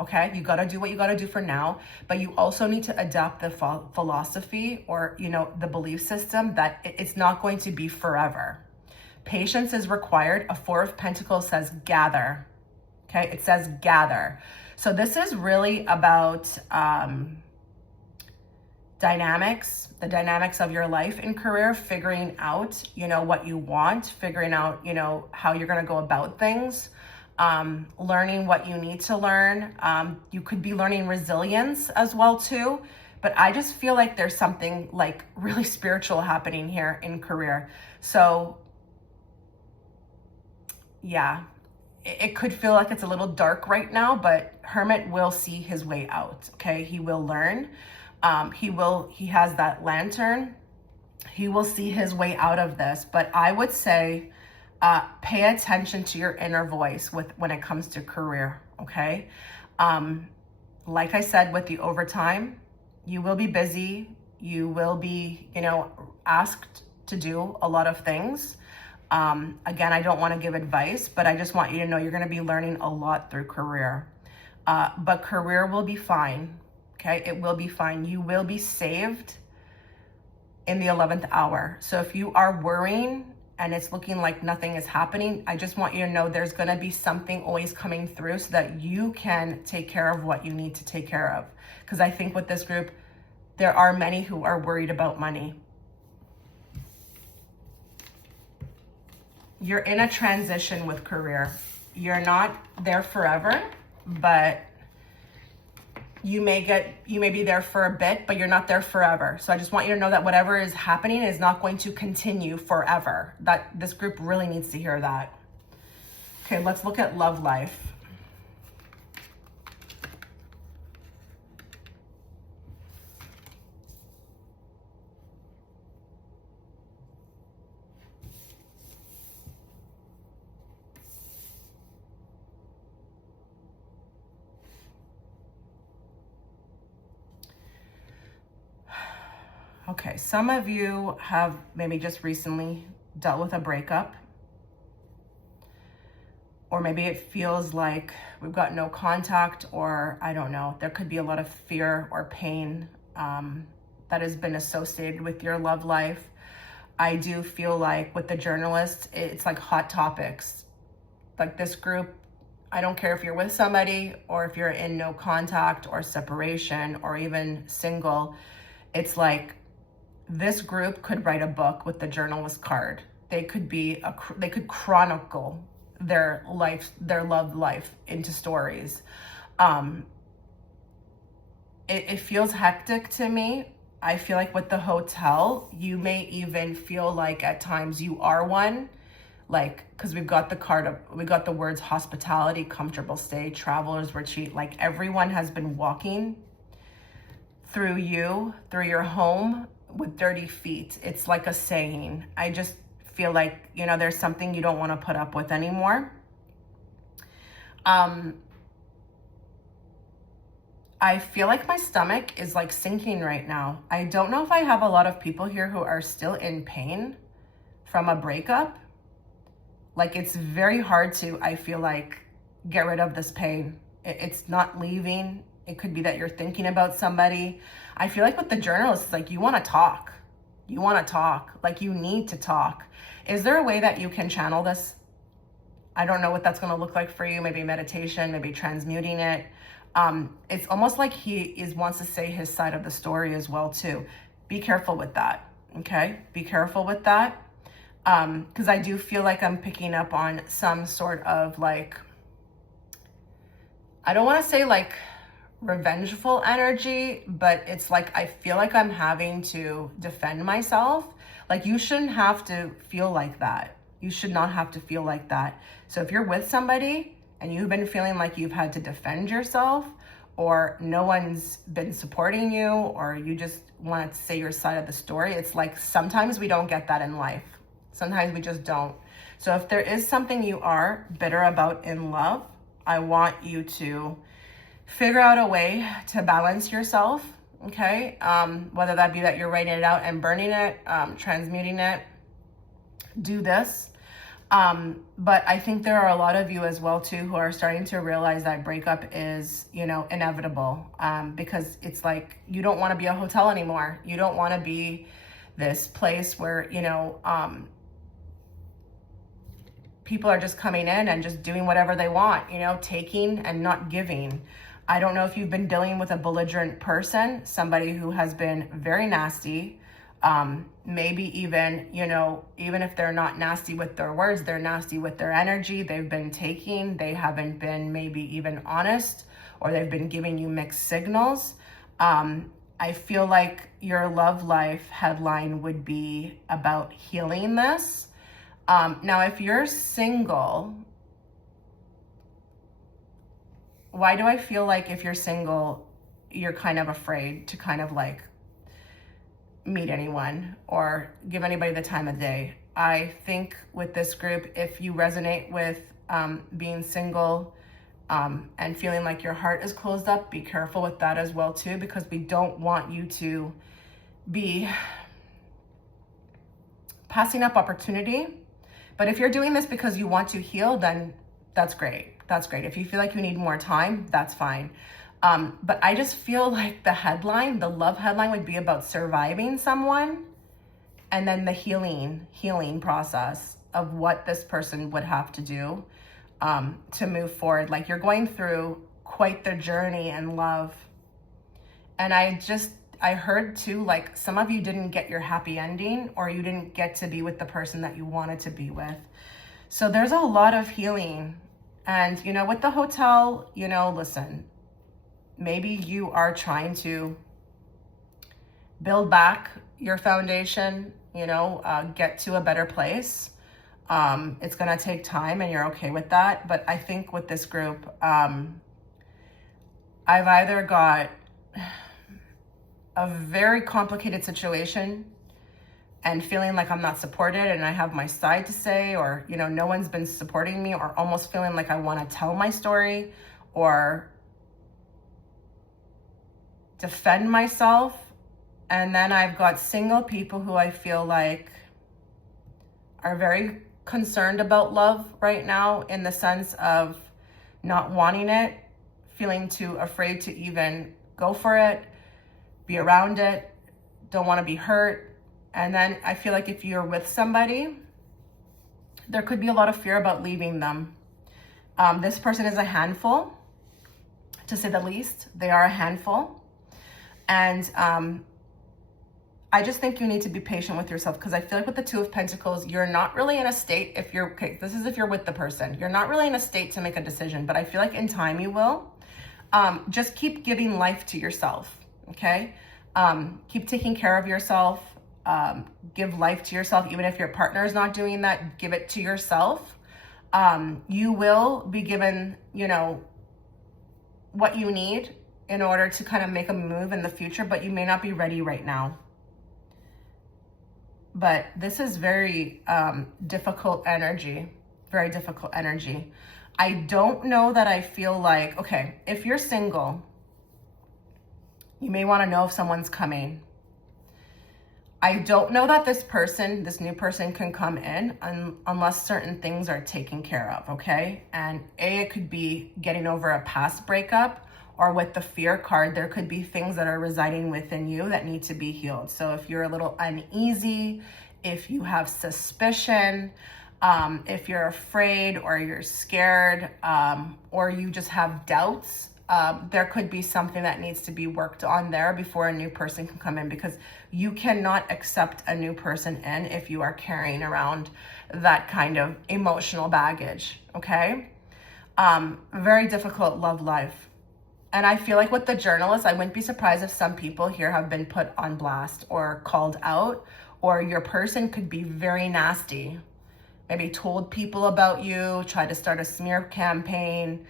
Okay? You got to do what you got to do for now. But you also need to adopt the philosophy or, the belief system that it's not going to be forever. Patience is required. A Four of Pentacles says gather. Okay, it says gather. So this is really about dynamics, the dynamics of your life and career, figuring out, what you want, figuring out, how you're going to go about things, learning what you need to learn. You could be learning resilience as well too. But I just feel like there's something like really spiritual happening here in career. So yeah. It could feel like it's a little dark right now, but Hermit will see his way out, okay? He will learn. He has that lantern. He will see his way out of this. But I would say pay attention to your inner voice when it comes to career, okay? Like I said, with the overtime, you will be busy. You will be, asked to do a lot of things. Again, I don't want to give advice, but I just want you to know you're going to be learning a lot through career. But career will be fine. Okay. It will be fine. You will be saved in the 11th hour. So if you are worrying and it's looking like nothing is happening, I just want you to know there's going to be something always coming through so that you can take care of what you need to take care of. Because I think with this group, there are many who are worried about money. You're in a transition with career. You're not there forever, but you may be there for a bit, but you're not there forever. So I just want you to know that whatever is happening is not going to continue forever. That this group really needs to hear that. Okay, let's look at love life. Okay, some of you have maybe just recently dealt with a breakup. Or maybe it feels like we've got no contact, or I don't know. There could be a lot of fear or pain that has been associated with your love life. I do feel like with the journalists, it's like hot topics. Like this group, I don't care if you're with somebody or if you're in no contact or separation or even single. It's like this group could write a book with the journalist card. They could chronicle their love life into stories. It feels hectic to me. I feel like with the hotel, you may even feel like at times you are one, because we've got the words hospitality, comfortable stay, traveler's retreat. Like everyone has been walking through your home with dirty feet. It's like a saying. I just feel like, there's something you don't want to put up with anymore. I feel like my stomach is like sinking right now. I don't know if I have a lot of people here who are still in pain from a breakup. Like, it's very hard to, I feel like, get rid of this pain. It's not leaving. It could be that you're thinking about somebody. I feel like with the journalist, it's like you want to talk. You want to talk. Like, you need to talk. Is there a way that you can channel this? I don't know what that's going to look like for you. Maybe meditation, maybe transmuting it. It's almost like he wants to say his side of the story as well too. Be careful with that, okay? Be careful with that, because I do feel like I'm picking up on some sort of like, I don't want to say like revengeful energy, but it's like I feel like I'm having to defend myself. Like, you shouldn't have to feel like that. You should not have to feel like that. So if you're with somebody and you've been feeling like you've had to defend yourself, or no one's been supporting you, or you just want to say your side of the story, it's like sometimes we don't get that in life. Sometimes we just don't. So if there is something you are bitter about in love, I want you to figure out a way to balance yourself, okay? Whether that be that you're writing it out and burning it, transmuting it, do this. But I think there are a lot of you as well too who are starting to realize that breakup is, you know, inevitable, because it's like you don't want to be a hotel anymore. You don't want to be this place where, you know, people are just coming in and just doing whatever they want, you know, taking and not giving. I don't know if you've been dealing with a belligerent person, somebody who has been very nasty. Maybe even, you know, even if they're not nasty with their words, they're nasty with their energy. They've been taking, they haven't been maybe even honest, or they've been giving you mixed signals. I feel like your love life headline would be about healing this. Now, if you're single, why do I feel like if you're single, you're kind of afraid to kind of like meet anyone or give anybody the time of day? I think with this group, if you resonate with being single and feeling like your heart is closed up, be careful with that as well too, because we don't want you to be passing up opportunity. But if you're doing this because you want to heal, then that's great. That's great. If you feel like you need more time, that's fine. But I just feel like the headline, the love headline, would be about surviving someone, and then the healing process of what this person would have to do to move forward. Like, you're going through quite the journey in love. And I heard too, like, some of you didn't get your happy ending, or you didn't get to be with the person that you wanted to be with. So there's a lot of healing. And, you know, with the hotel, you know, listen, maybe you are trying to build back your foundation, you know, get to a better place. It's going to take time, and you're okay with that. But I think with this group, I've either got a very complicated situation and feeling like I'm not supported and I have my side to say, or, you know, no one's been supporting me, or almost feeling like I want to tell my story or defend myself. And then I've got single people who I feel like are very concerned about love right now, in the sense of not wanting it, feeling too afraid to even go for it, be around it, don't want to be hurt. And then I feel like if you're with somebody, there could be a lot of fear about leaving them. This person is a handful, to say the least. They are a handful. And I just think you need to be patient with yourself, because I feel like with the Two of Pentacles, you're not really in a state, if you're, okay, this is if you're with the person, you're not really in a state to make a decision, but I feel like in time you will. Just keep giving life to yourself, okay? Keep taking care of yourself. Give life to yourself. Even if your partner is not doing that, give it to yourself. You will be given, you know, what you need in order to kind of make a move in the future, but you may not be ready right now. But this is very difficult energy. Very difficult energy. I don't know that I feel like, okay, if you're single, you may want to know if someone's coming. I don't know that this new person can come in unless certain things are taken care of, okay? And it could be getting over a past breakup, or with the fear card, there could be things that are residing within you that need to be healed. So if you're a little uneasy, if you have suspicion, if you're afraid or you're scared, or you just have doubts, there could be something that needs to be worked on there before a new person can come in, because you cannot accept a new person in if you are carrying around that kind of emotional baggage, okay? Very difficult love life. And I feel like with the journalist, I wouldn't be surprised if some people here have been put on blast or called out, or your person could be very nasty. Maybe told people about you, tried to start a smear campaign.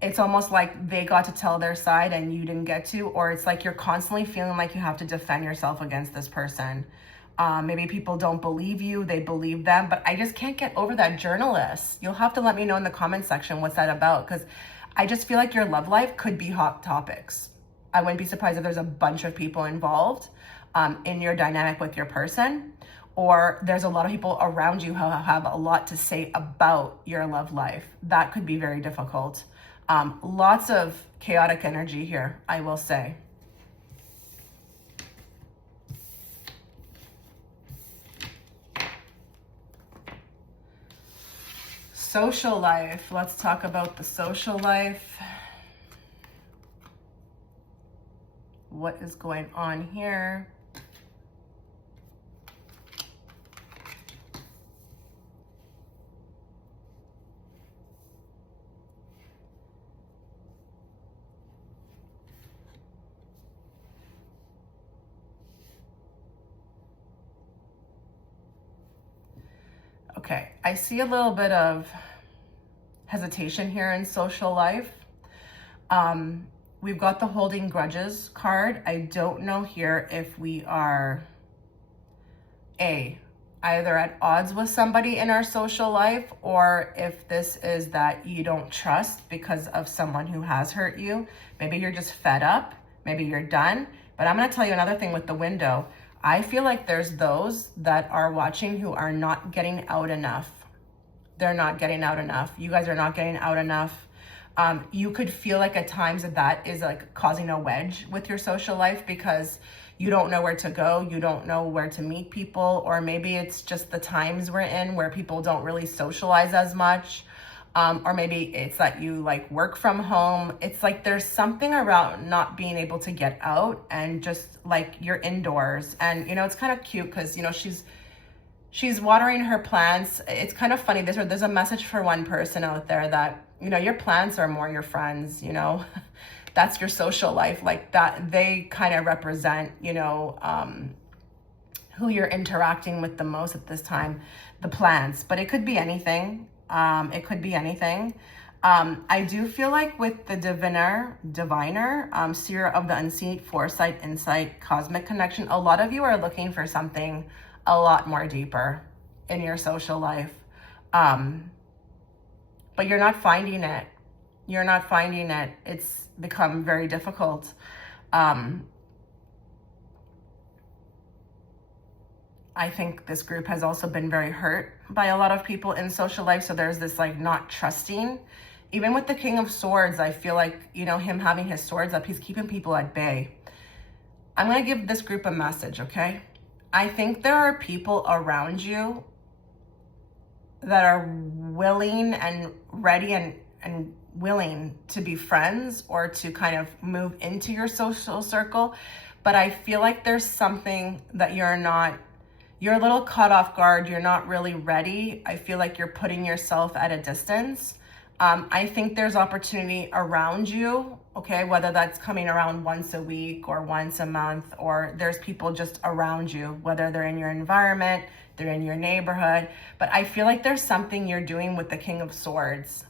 It's almost like they got to tell their side and you didn't get to, or it's like you're constantly feeling like you have to defend yourself against this person. Maybe people don't believe you, they believe them, but I just can't get over that journalist. You'll have to let me know in the comment section what's that about, because I just feel like your love life could be hot topics. I wouldn't be surprised if there's a bunch of people involved in your dynamic with your person, or there's a lot of people around you who have a lot to say about your love life. That could be very difficult. Lots of chaotic energy here, I will say. Social life. Let's talk about the social life. What is going on here? Okay, I see a little bit of hesitation here in social life. We've got the holding grudges card. I don't know here if we are either at odds with somebody in our social life, or if this is that you don't trust because of someone who has hurt you. Maybe you're just fed up, maybe you're done. But I'm going to tell you another thing with the window. I feel like there's those that are watching who are not getting out enough. They're not getting out enough. You guys are not getting out enough. You could feel like at times that is like causing a wedge with your social life, because you don't know where to go. You don't know where to meet people, or maybe it's just the times we're in where people don't really socialize as much. Or maybe it's that you like work from home. It's like there's something around not being able to get out and just like you're indoors. And, you know, it's kind of cute because, you know, she's watering her plants. It's kind of funny. There's a message for one person out there that, you know, your plants are more your friends, you know, that's your social life, like that. They kind of represent, you know, who you're interacting with the most at this time, the plants, but it could be anything. It could be anything. I do feel like with the diviner, seer of the unseen, foresight, insight, cosmic connection, a lot of you are looking for something a lot more deeper in your social life. But you're not finding it. You're not finding it. It's become very difficult. I think this group has also been very hurt by a lot of people in social life. So there's this like not trusting. Even with the King of Swords, I feel like, you know, him having his swords up, he's keeping people at bay. I'm going to give this group a message, okay? I think there are people around you that are willing and ready and willing to be friends or to kind of move into your social circle. But I feel like there's something that you're a little caught off guard. You're not really ready. I feel like you're putting yourself at a distance. I think there's opportunity around you, okay? Whether that's coming around once a week or once a month, or there's people just around you, whether they're in your environment, they're in your neighborhood. But I feel like there's something you're doing with the King of Swords.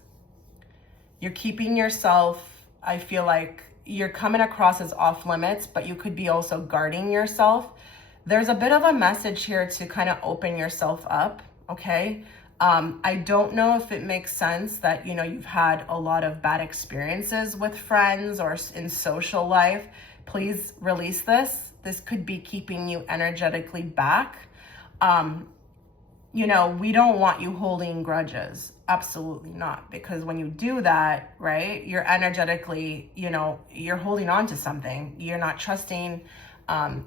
You're keeping yourself, I feel like you're coming across as off limits, but you could be also guarding yourself. There's a bit of a message here to kind of open yourself up, okay? I don't know if it makes sense that, you've had a lot of bad experiences with friends or in social life. Please release this. This could be keeping you energetically back. We don't want you holding grudges. Absolutely not. Because when you do that, right, you're energetically, you're holding on to something. You're not trusting.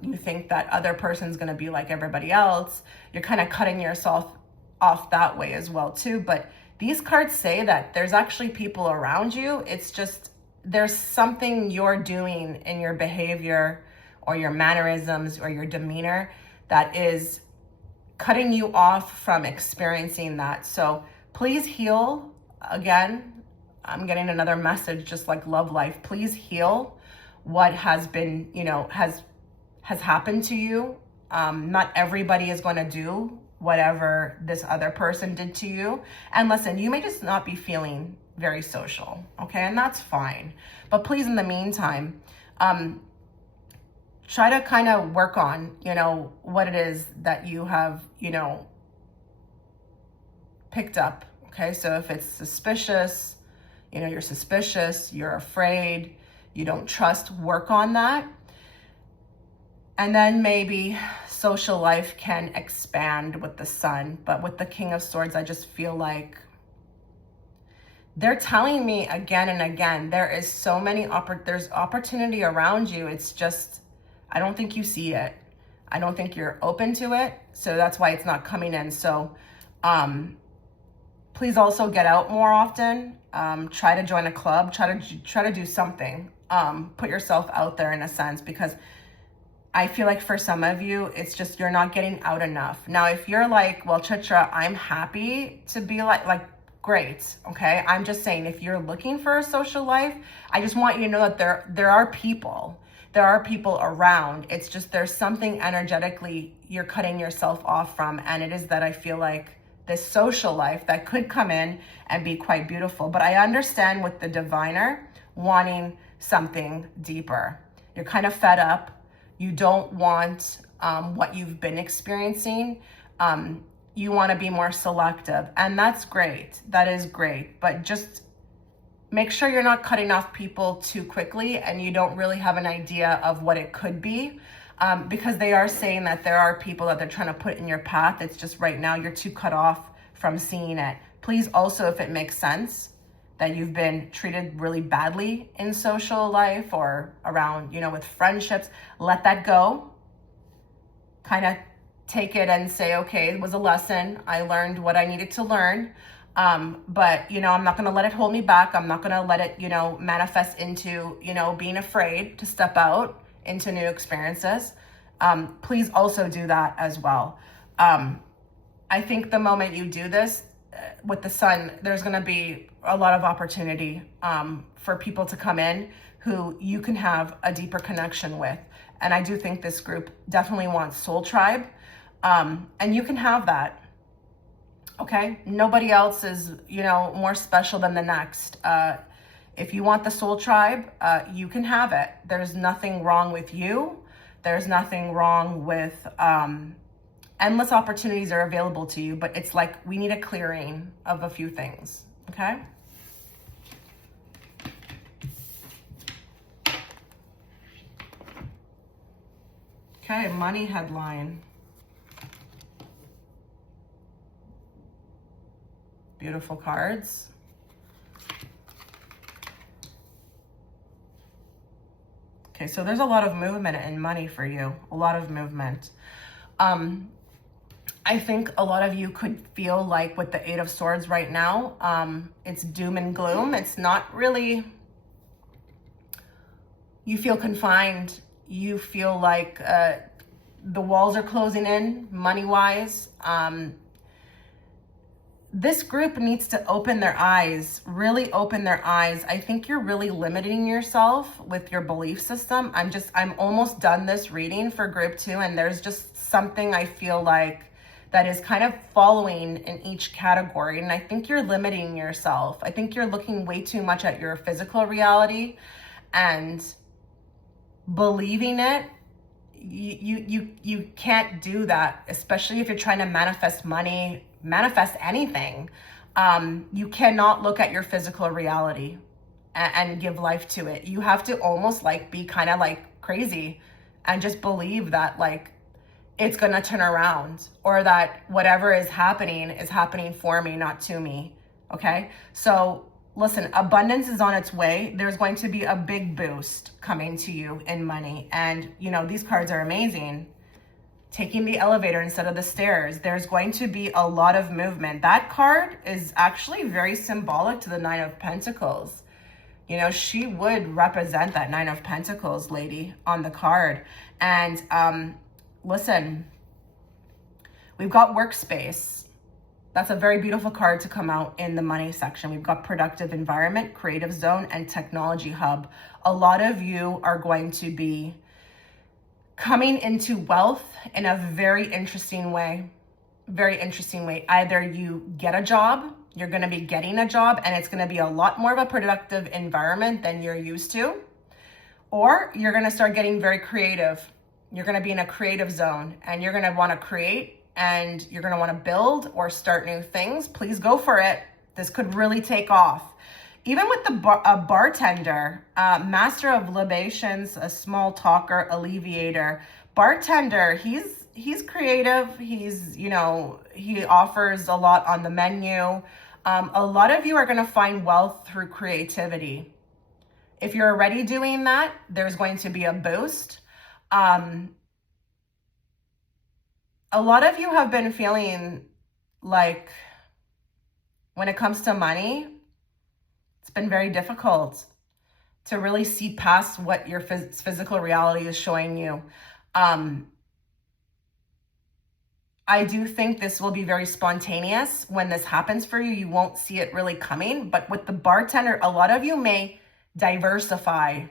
You think that other person's going to be like everybody else. You're kind of cutting yourself off that way as well too. But these cards say that there's actually people around you. It's just there's something you're doing in your behavior or your mannerisms or your demeanor that is cutting you off from experiencing that. So please heal. Again, I'm getting another message, just like love life. Please heal what has been, has happened to you. Not everybody is going to do whatever this other person did to you. And listen, you may just not be feeling very social, okay? And that's fine. But please, in the meantime, try to kind of work on, what it is that you have, picked up, okay? So if it's suspicious, you're suspicious, you're afraid, you don't trust, work on that. And then maybe social life can expand with the Sun. But with the King of Swords, I just feel like they're telling me again and again, there is so many, there's opportunity around you. It's just, I don't think you see it. I don't think you're open to it. So that's why it's not coming in. So please also get out more often. Try to join a club, try to do something. Put yourself out there in a sense, because I feel like for some of you, it's just you're not getting out enough. Now, if you're like, well, Chitra, I'm happy to be like great, okay? I'm just saying, if you're looking for a social life, I just want you to know that there are people. There are people around. It's just there's something energetically you're cutting yourself off from, and it is that I feel like this social life that could come in and be quite beautiful. But I understand with the diviner wanting something deeper. You're kind of fed up. You don't want what you've been experiencing. You want to be more selective, and that's great. That is great. But just make sure you're not cutting off people too quickly and you don't really have an idea of what it could be, because they are saying that there are people that they're trying to put in your path. It's just right now you're too cut off from seeing it. Please also, if it makes sense, that you've been treated really badly in social life or around, with friendships, let that go. Kind of take it and say, okay, it was a lesson. I learned what I needed to learn. But, I'm not going to let it hold me back. I'm not going to let it, manifest into, being afraid to step out into new experiences. Please also do that as well. I think the moment you do this, with the Sun, there's going to be a lot of opportunity for people to come in who you can have a deeper connection with. And I do think this group definitely wants soul tribe. And you can have that. Okay? Nobody else is, more special than the next. If you want the soul tribe, you can have it. There's nothing wrong with you. There's nothing wrong with, endless opportunities are available to you, but it's like we need a clearing of a few things, okay? Okay, money headline. Beautiful cards. Okay, so there's a lot of movement in money for you, a lot of movement. I think a lot of you could feel like with the Eight of Swords right now, it's doom and gloom. It's not really, you feel confined. You feel like the walls are closing in money-wise. This group needs to open their eyes, really open their eyes. I think you're really limiting yourself with your belief system. I'm almost done this reading for group 2, and there's just something I feel like that is kind of following in each category. And I think you're limiting yourself. I think you're looking way too much at your physical reality and believing it. You can't do that, especially if you're trying to manifest money, manifest anything, you cannot look at your physical reality and give life to it. You have to almost like be kind of like crazy and just believe that like it's gonna turn around, or that whatever is happening for me, not to me. Okay, so listen, abundance is on its way. There's going to be a big boost coming to you in money, and you know, these cards are amazing. Taking the elevator instead of the stairs. There's going to be a lot of movement. That card is actually very symbolic to the Nine of Pentacles. You know, she would represent that Nine of Pentacles lady on the card. And listen, we've got workspace. That's a very beautiful card to come out in the money section. We've got productive environment, creative zone, and technology hub. A lot of you are going to be coming into wealth in a very interesting way. Very interesting way. Either you get a job, you're going to be getting a job, and it's going to be a lot more of a productive environment than you're used to, or you're going to start getting very creative. You're going to be in a creative zone, and you're going to want to create, and you're going to want to build or start new things. Please go for it. This could really take off. Even with a bartender, master of libations, a small talker, alleviator, bartender, he's creative. He's, you know, he offers a lot on the menu. A lot of you are going to find wealth through creativity. If you're already doing that, there's going to be a boost. A lot of you have been feeling like when it comes to money, it's been very difficult to really see past what your physical reality is showing you. I do think this will be very spontaneous when this happens for you. You won't see it really coming. But with the bartender, a lot of you may diversify.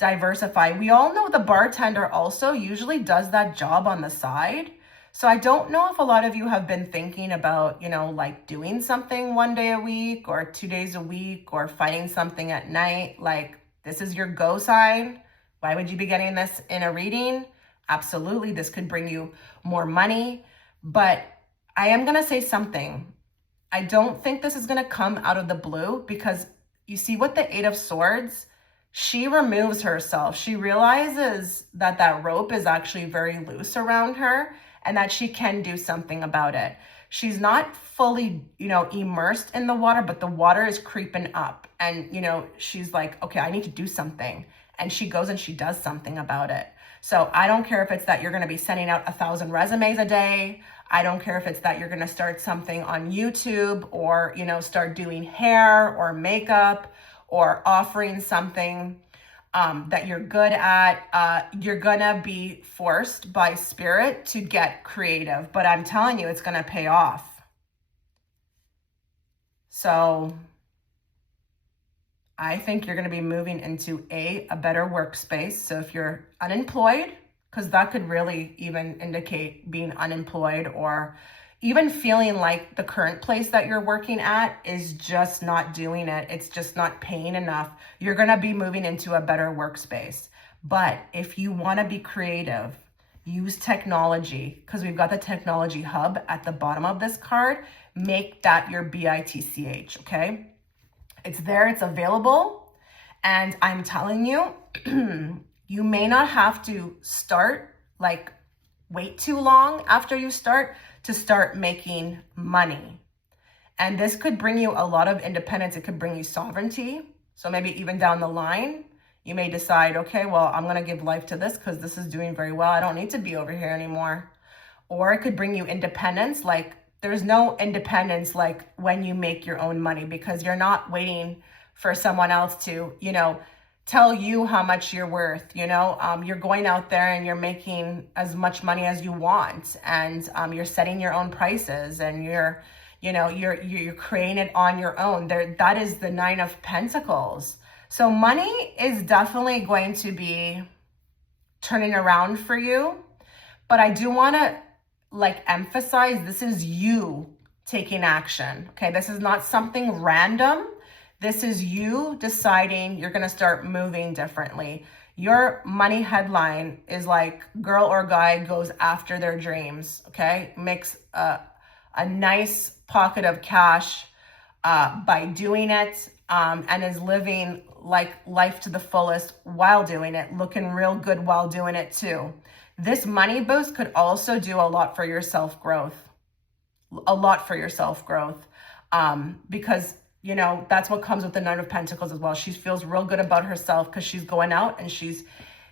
We all know the bartender also usually does that job on the side. So I don't know if a lot of you have been thinking about, you know, like doing something 1 day a week or 2 days a week, or finding something at night. Like, this is your go sign. Why would you be getting this in a reading? Absolutely, this could bring you more money. But I am going to say something. I don't think this is going to come out of the blue, because you see with the Eight of Swords, she removes herself. She realizes that that rope is actually very loose around her, and that she can do something about it. She's not fully, you know, immersed in the water, but the water is creeping up. And, you know, she's like, okay, I need to do something. And she goes and she does something about it. So I don't care if it's that you're going to be sending out 1,000 resumes a day. I don't care if it's that you're going to start something on YouTube, or, you know, start doing hair or makeup, or offering something that you're good at. You're gonna be forced by spirit to get creative, but I'm telling you, it's gonna pay off. So I think you're gonna be moving into a better workspace. So if you're unemployed, because that could really even indicate being unemployed, or even feeling like the current place that you're working at is just not doing it. It's just not paying enough. You're going to be moving into a better workspace. But if you want to be creative, use technology, because we've got the technology hub at the bottom of this card. Make that your BITCH, okay? It's there, it's available. And I'm telling you, you may not have to wait too long after you start to start making money. And this could bring you a lot of independence. It could bring you sovereignty. So maybe even down the line, you may decide, okay, well, I'm going to give life to this because this is doing very well. I don't need to be over here anymore. Or it could bring you independence. Like, there's no independence like when you make your own money, because you're not waiting for someone else to, you know, tell you how much you're worth. You know, you're going out there and you're making as much money as you want, and you're setting your own prices, and you're creating it on your own. That is the Nine of Pentacles. So money is definitely going to be turning around for you, but I do want to emphasize, this is you taking action. Okay, this is not something random. This is you deciding you're going to start moving differently. Your money headline is like, girl or guy goes after their dreams. Okay, makes a a nice pocket of cash by doing it, and is living like life to the fullest while doing it, looking real good while doing it too. This money boost could also do a lot for your self-growth, because, you know, that's what comes with the Nine of Pentacles as well. She feels real good about herself because she's going out and she's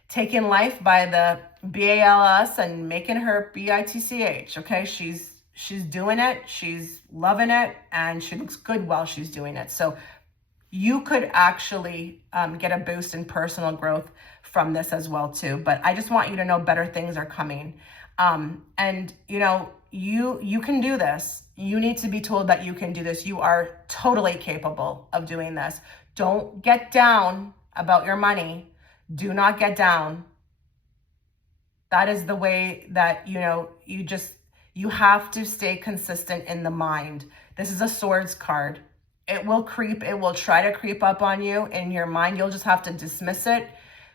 taking life by the BALS and making her BITCH, okay? She's doing it, she's loving it, and she looks good while she's doing it. So you could actually get a boost in personal growth from this as well too. But I just want you to know better things are coming. And you know, you can do this. You need to be told that you can do this. You are totally capable of doing this. Don't get down about your money. Do not get down. That is the way that, you know, you have to stay consistent in the mind. This is a Swords card. It will creep. It will try to creep up on you in your mind. You'll just have to dismiss it,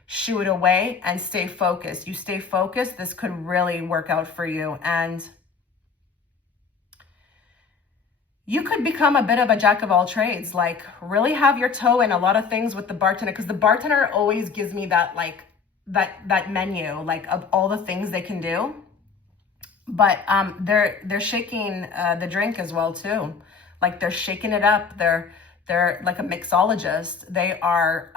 shoo it away, and stay focused. You stay focused, this could really work out for you. And you could become a bit of a jack of all trades, like really have your toe in a lot of things with the bartender, because the bartender always gives me that, like, that menu, like, of all the things they can do. But they're shaking the drink as well too. Like, they're shaking it up. They're like a mixologist. They are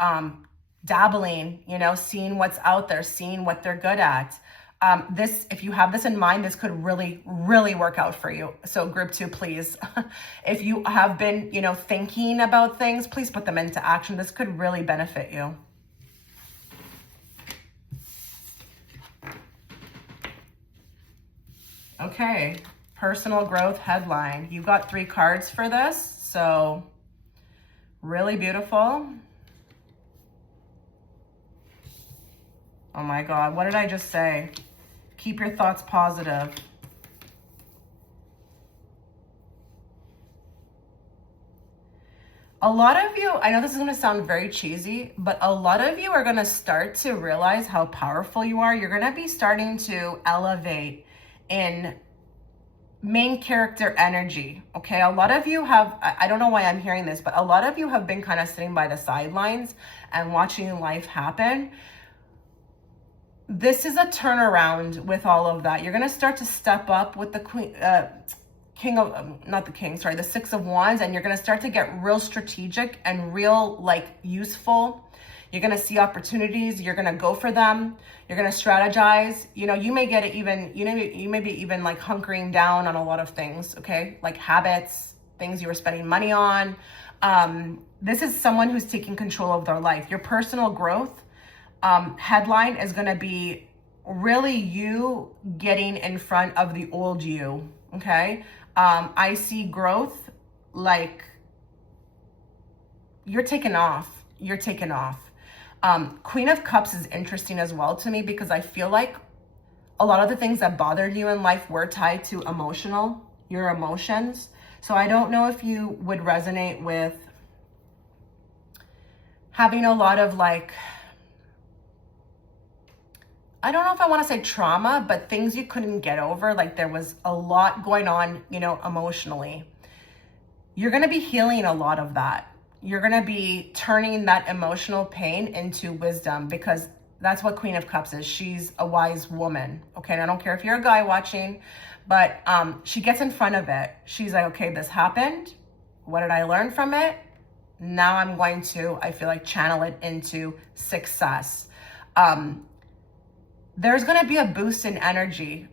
dabbling, you know, seeing what's out there, seeing what they're good at. If you have this in mind, this could really, really work out for you. So group 2, please, if you have been, you know, thinking about things, please put them into action. This could really benefit you. Okay, personal growth headline. You got 3 cards for this, so really beautiful. Oh my God, what did I just say? Keep your thoughts positive. A lot of you, I know this is going to sound very cheesy, but a lot of you are going to start to realize how powerful you are. You're going to be starting to elevate in main character energy, okay? A lot of you have, I don't know why I'm hearing this, but a lot of you have been kind of sitting by the sidelines and watching life happen. This is a turnaround with all of that. You're going to start to step up with the the 6 of Wands, and you're going to start to get real strategic and real, like, useful. You're going to see opportunities. You're going to go for them. You're going to strategize. You know, you may get it even, you know, you may be even like hunkering down on a lot of things, okay? Like habits, things you were spending money on. This is someone who's taking control of their life. Your personal growth headline is going to be really you getting in front of the old you, okay? I see growth like you're taking off. You're taking off. Queen of Cups is interesting as well to me, because I feel like a lot of the things that bothered you in life were tied to your emotions. So I don't know if you would resonate with having a lot of, like, I don't know if I want to say trauma, but things you couldn't get over. Like, there was a lot going on, you know, emotionally. You're going to be healing a lot of that. You're going to be turning that emotional pain into wisdom, because that's what Queen of Cups is. She's a wise woman. Okay. And I don't care if you're a guy watching, but she gets in front of it. She's like, okay, this happened. What did I learn from it? Now I'm going to, I feel like, channel it into success. There's going to be a boost in energy,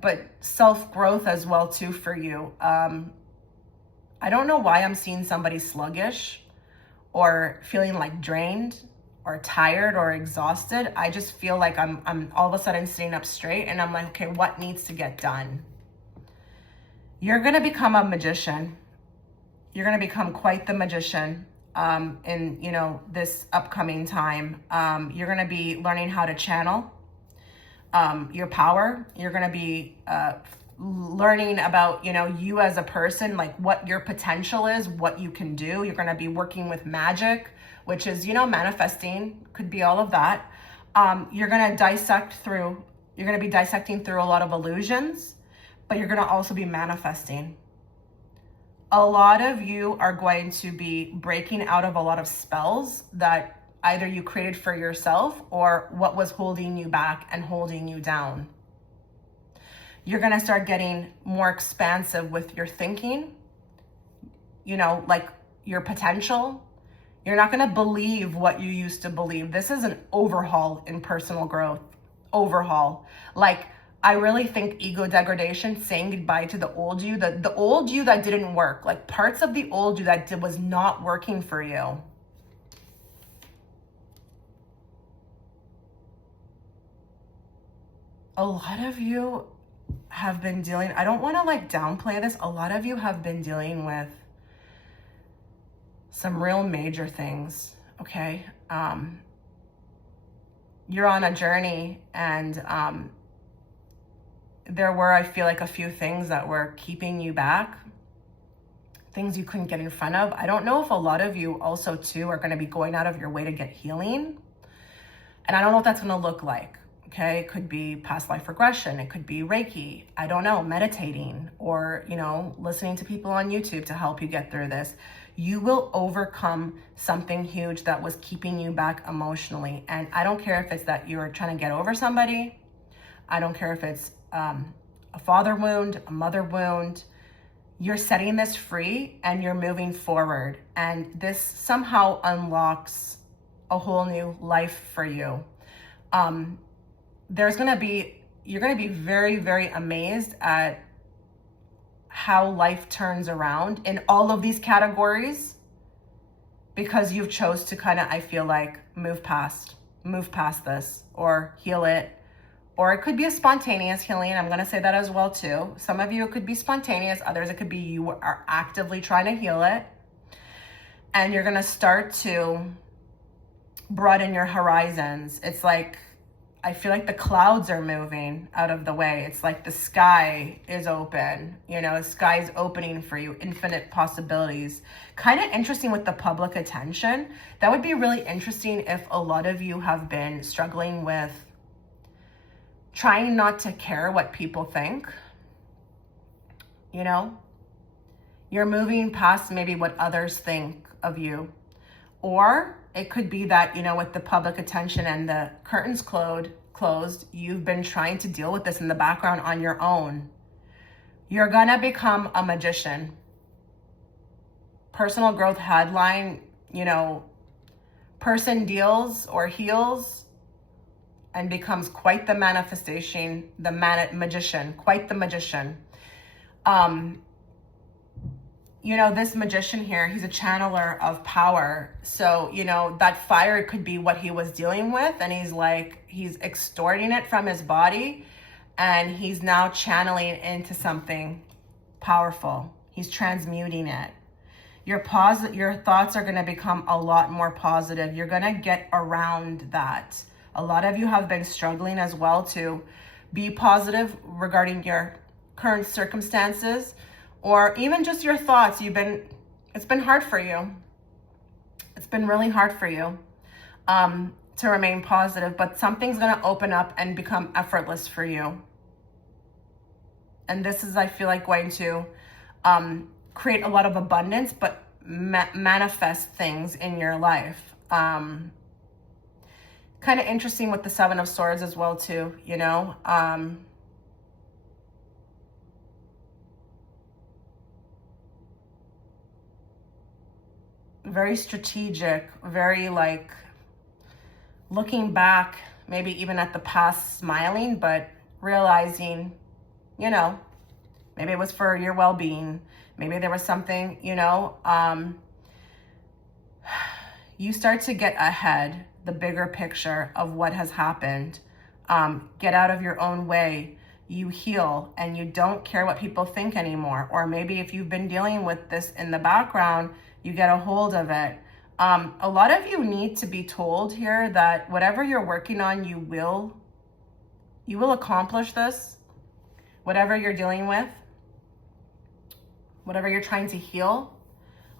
but self-growth as well too for you. I don't know why I'm seeing somebody sluggish or feeling like drained or tired or exhausted. I just feel like I'm all of a sudden sitting up straight and I'm like, okay, what needs to get done? You're going to become a magician. You're going to become quite the magician in, you know, this upcoming time. You're going to be learning how to channel your power. You're going to be learning about, you know, you as a person, like what your potential is, what you can do. You're going to be working with magic, which is, you know, manifesting, could be all of that. You're going to be dissecting through a lot of illusions, but but you're going to also be manifesting. A lot of you are going to be breaking out of a lot of spells that either you created for yourself or what was holding you back and holding you down. You're going to start getting more expansive with your thinking, you know, like your potential. You're not going to believe what you used to believe. This is an overhaul in personal growth. Overhaul. Like, I really think ego degradation, saying goodbye to the old you, the old you that didn't work, like parts of the old you that was not working for you. A lot of you have been dealing, I don't want to like downplay this, a lot of you have been dealing with some real major things, okay? You're on a journey, and there were, I feel like, a few things that were keeping you back, things you couldn't get in front of. I don't know if a lot of you also too are going to be going out of your way to get healing. And I don't know what that's going to look like. Okay. It could be past life regression. It could be Reiki. I don't know, meditating, or, you know, listening to people on YouTube to help you get through this. You will overcome something huge that was keeping you back emotionally. And I don't care if it's that you're trying to get over somebody. I don't care if it's a father wound, a mother wound. You're setting this free and you're moving forward. And this somehow unlocks a whole new life for you. You're going to be very, very amazed at how life turns around in all of these categories, because you've chose to kind of, I feel like, move past this or heal it. Or it could be a spontaneous healing. I'm going to say that as well too. Some of you, it could be spontaneous. Others, it could be you are actively trying to heal it. And you're going to start to broaden your horizons. It's like, I feel like the clouds are moving out of the way. It's like the sky is open. You know, the sky is opening for you. Infinite possibilities. Kind of interesting with the public attention. That would be really interesting if a lot of you have been struggling with trying not to care what people think. You know, you're moving past maybe what others think of you. Or it could be that, you know, with the public attention and the curtains closed, you've been trying to deal with this in the background on your own. You're gonna become a magician. Personal growth headline, you know, person deals or heals and becomes quite the manifestation, magician, quite the magician. You know, this magician here, he's a channeler of power. So, you know, that fire could be what he was dealing with, and he's extorting it from his body, and he's now channeling into something powerful. He's transmuting it. Your thoughts are going to become a lot more positive. You're going to get around that. A lot of you have been struggling as well to be positive regarding your current circumstances, or even just your thoughts. It's been hard for you. It's been really hard for you to remain positive, but something's going to open up and become effortless for you. And this is, I feel like, going to create a lot of abundance, but manifest things in your life. Kind of interesting with the Seven of Swords as well too, you know. Very strategic, very like looking back, maybe even at the past, smiling, but realizing, you know, maybe it was for your well-being. Maybe there was something, you know, you start to get ahead, the bigger picture of what has happened. Get out of your own way. You heal and you don't care what people think anymore. Or maybe if you've been dealing with this in the background, you get a hold of it. A lot of you need to be told here that whatever you're working on, you will accomplish this. Whatever you're dealing with, whatever you're trying to heal.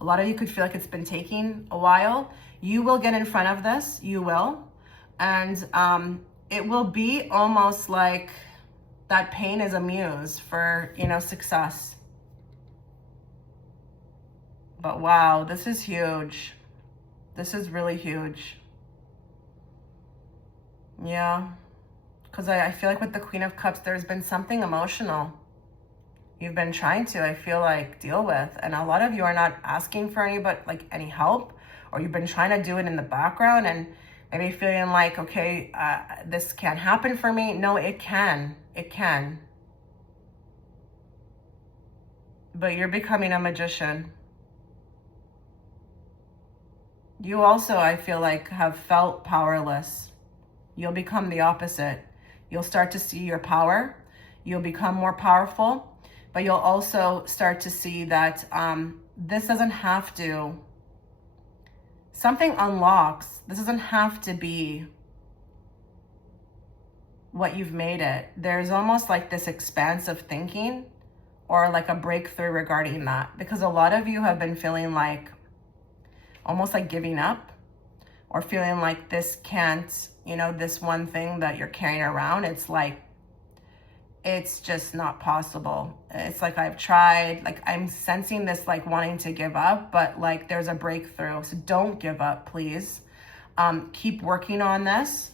A lot of you could feel like it's been taking a while. You will get in front of this, you will. And it will be almost like That pain is a muse for, success. But wow, this is huge. This is really huge. Yeah. Because I feel like with the Queen of Cups, there's been something emotional you've been trying to, I feel like, deal with. And a lot of you are not asking for any help, or you've been trying to do it in the background and maybe feeling like, okay, this can't happen for me. No, it can. It can. But you're becoming a magician. You also, I feel like, have felt powerless. You'll become the opposite. You'll start to see your power. You'll become more powerful. But you'll also start to see that this doesn't have to, something unlocks. This doesn't have to be what you've made it. There's almost like this expansive thinking or like a breakthrough regarding that. Because a lot of you have been feeling like, almost like giving up, or feeling like this can't, this one thing that you're carrying around, it's like, it's just not possible. It's like, I've tried, like I'm sensing this like wanting to give up, but like there's a breakthrough. So don't give up, please. Keep working on this.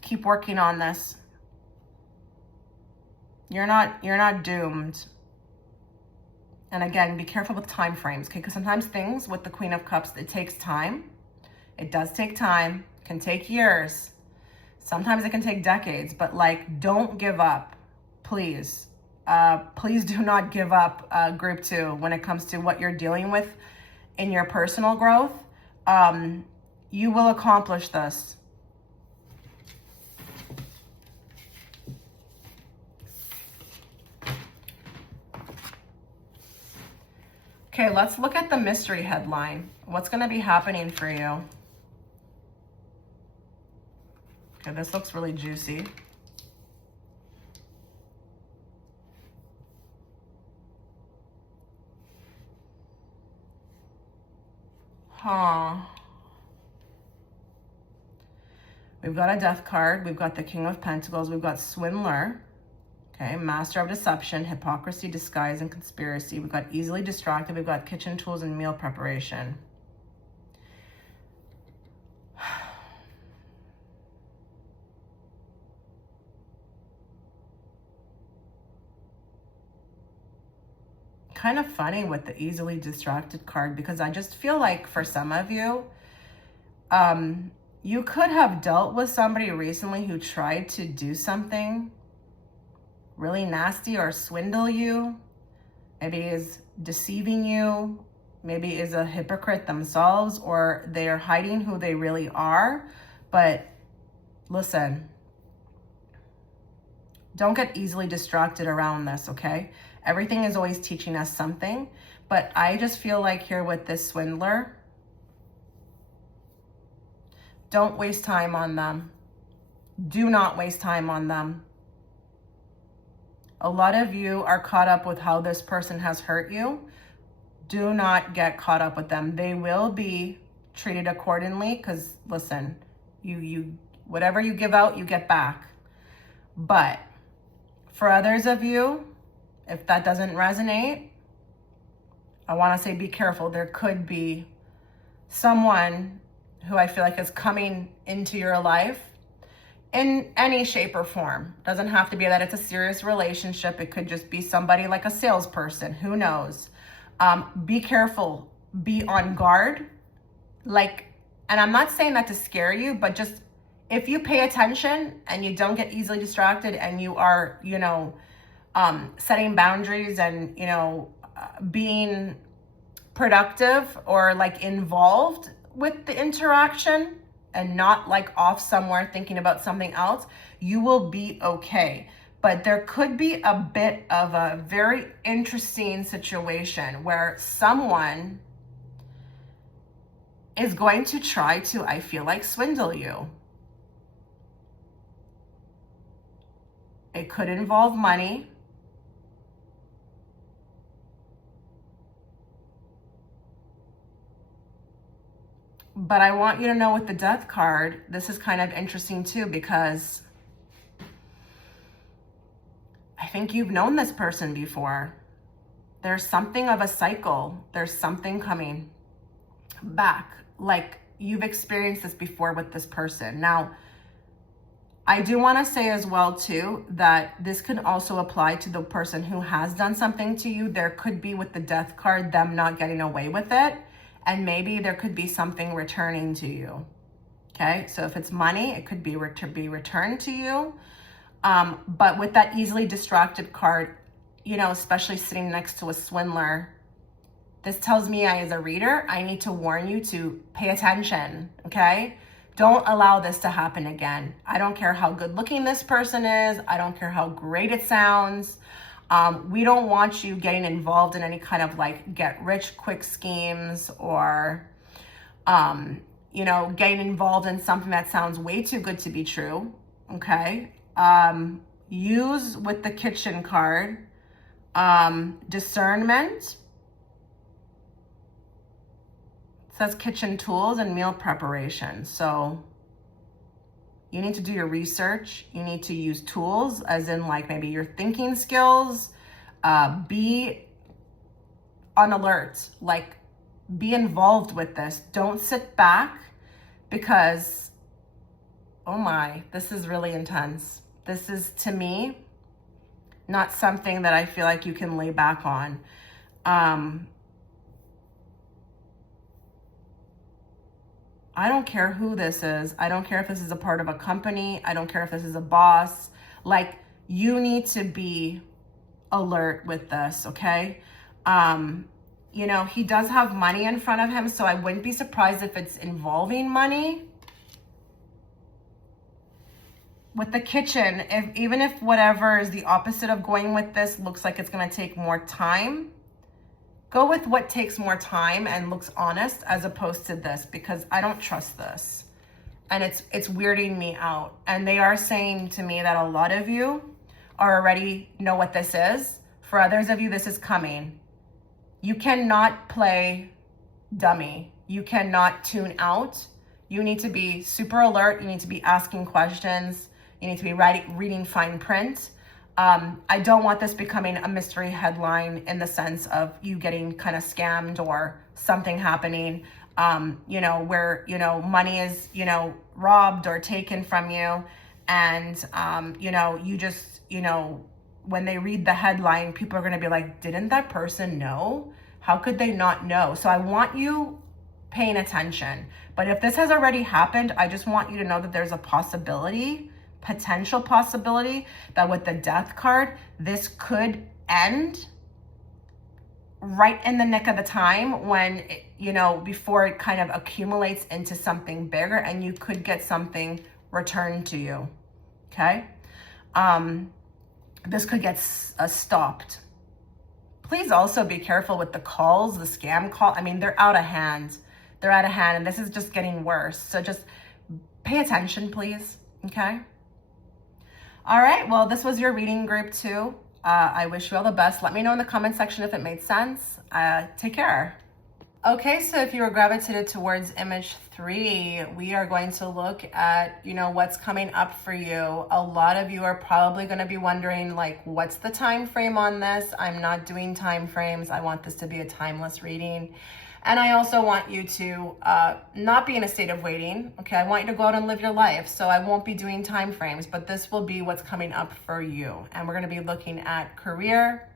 Keep working on this. You're not doomed. And again, be careful with time frames, okay? Because sometimes things with the Queen of Cups, it takes time. It does take time. It can take years. Sometimes it can take decades, but like, don't give up, please. Please do not give up, group 2, when it comes to what you're dealing with in your personal growth. You will accomplish this. Okay, let's look at the mystery headline. What's going to be happening for you? Okay, this looks really juicy. We've got a death card. We've got the King of Pentacles. We've got swindler. Okay, master of deception, hypocrisy, disguise, and conspiracy. We've got easily distracted. We've got kitchen tools and meal preparation. Kind of funny with the easily distracted card, because I just feel like for some of you, you could have dealt with somebody recently who tried to do something really nasty or swindle you, maybe is deceiving you, maybe is a hypocrite themselves, or they're hiding who they really are. But listen, don't get easily distracted around this, okay? Everything is always teaching us something, but I just feel like here with this swindler, don't waste time on them. Do not waste time on them. A lot of you are caught up with how this person has hurt you. Do not get caught up with them. They will be treated accordingly, because listen, you whatever you give out, you get back. But for others of you, if that doesn't resonate, I want to say be careful. There could be someone who I feel like is coming into your life in any shape or form. Doesn't have to be that it's a serious relationship. It could just be somebody like a salesperson. Who knows? Be careful. Be on guard. And I'm not saying that to scare you, but just if you pay attention and you don't get easily distracted, and you are, setting boundaries and, being productive or like involved with the interaction, and not like off somewhere thinking about something else, you will be okay. But there could be a bit of a very interesting situation where someone is going to try to, I feel like, swindle you. It could involve money. But I want you to know with the death card, this is kind of interesting too, because think you've known this person before. There's something of a cycle. There's something coming back. Like you've experienced this before with this person. Now, I do want to say as well too, that this could also apply to the person who has done something to you. There could be, with the death card, them not getting away with it. And maybe there could be something returning to you. Okay. So if it's money, it could be returned to you. But with that easily distracted card, you know, especially sitting next to a swindler, this tells me as a reader, I need to warn you to pay attention. Okay. Don't allow this to happen again. I don't care how good looking this person is. I don't care how great it sounds. We don't want you getting involved in any kind of like get rich quick schemes or, you know, getting involved in something that sounds way too good to be true. Okay. Use with the kitchen card, discernment. Says kitchen tools and meal preparation. So you need to do your research. You need to use tools, as in like maybe your thinking skills. Be on alert, like be involved with this. Don't sit back, because, oh my, this is really intense. This is, to me, not something that I feel like you can lay back on. I don't care who this is. I don't care if this is a part of a company. I don't care if this is a boss. Like, you need to be alert with this, okay? You know, he does have money in front of him, so I wouldn't be surprised if it's involving money. With the kitchen, even if whatever is the opposite of going with this looks like it's going to take more time, go with what takes more time and looks honest, as opposed to this, because I don't trust this. And it's weirding me out. And they are saying to me that a lot of you already know what this is. For others of you, this is coming. You cannot play dummy. You cannot tune out. You need to be super alert. You need to be asking questions. You need to be reading fine print. I don't want this becoming a mystery headline in the sense of you getting kind of scammed or something happening, you know, where, you know, money is, you know, robbed or taken from you. And, you know, you just, you know, when they read the headline, people are going to be like, didn't that person know? How could they not know? So I want you paying attention. But if this has already happened, I just want you to know that there's a potential possibility that with the death card, this could end right in the nick of the time when, you know, before it kind of accumulates into something bigger, and you could get something returned to you. Okay. This could get stopped. Please also be careful with the calls, the scam call. I mean, they're out of hand. They're out of hand, and this is just getting worse. So just pay attention, please. Okay. All right, well, this was your reading group 2. I wish you all the best. Let me know in the comment section if it made sense. Take care. Okay, so if you were gravitated towards image 3, we are going to look at, you know, what's coming up for you. A lot of you are probably going to be wondering, like, what's the time frame on this? I'm not doing time frames. I want this to be a timeless reading. And I also want you to not be in a state of waiting. Okay, I want you to go out and live your life. So I won't be doing time frames, but this will be what's coming up for you. And we're going to be looking at career,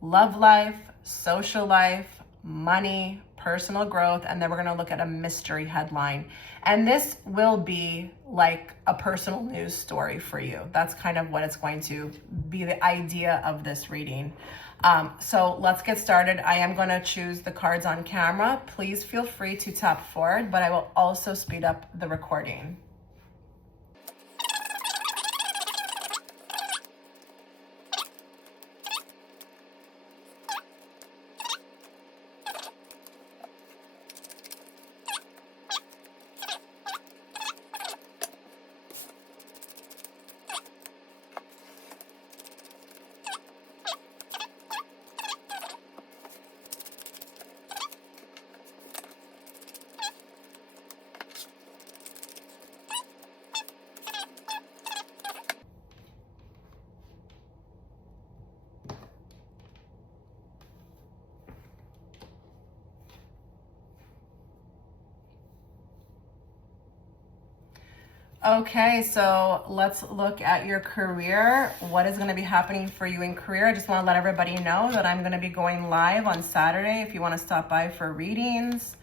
love life, social life, money, personal growth, and then we're going to look at a mystery headline. And this will be like a personal news story for you. That's kind of what it's going to be, the idea of this reading. So let's get started. I am going to choose the cards on camera. Please feel free to tap forward, but I will also speed up the recording. Okay, so let's look at your career. What is going to be happening for you in career? I just want to let everybody know that I'm going to be going live on Saturday. If you want to stop by for readings,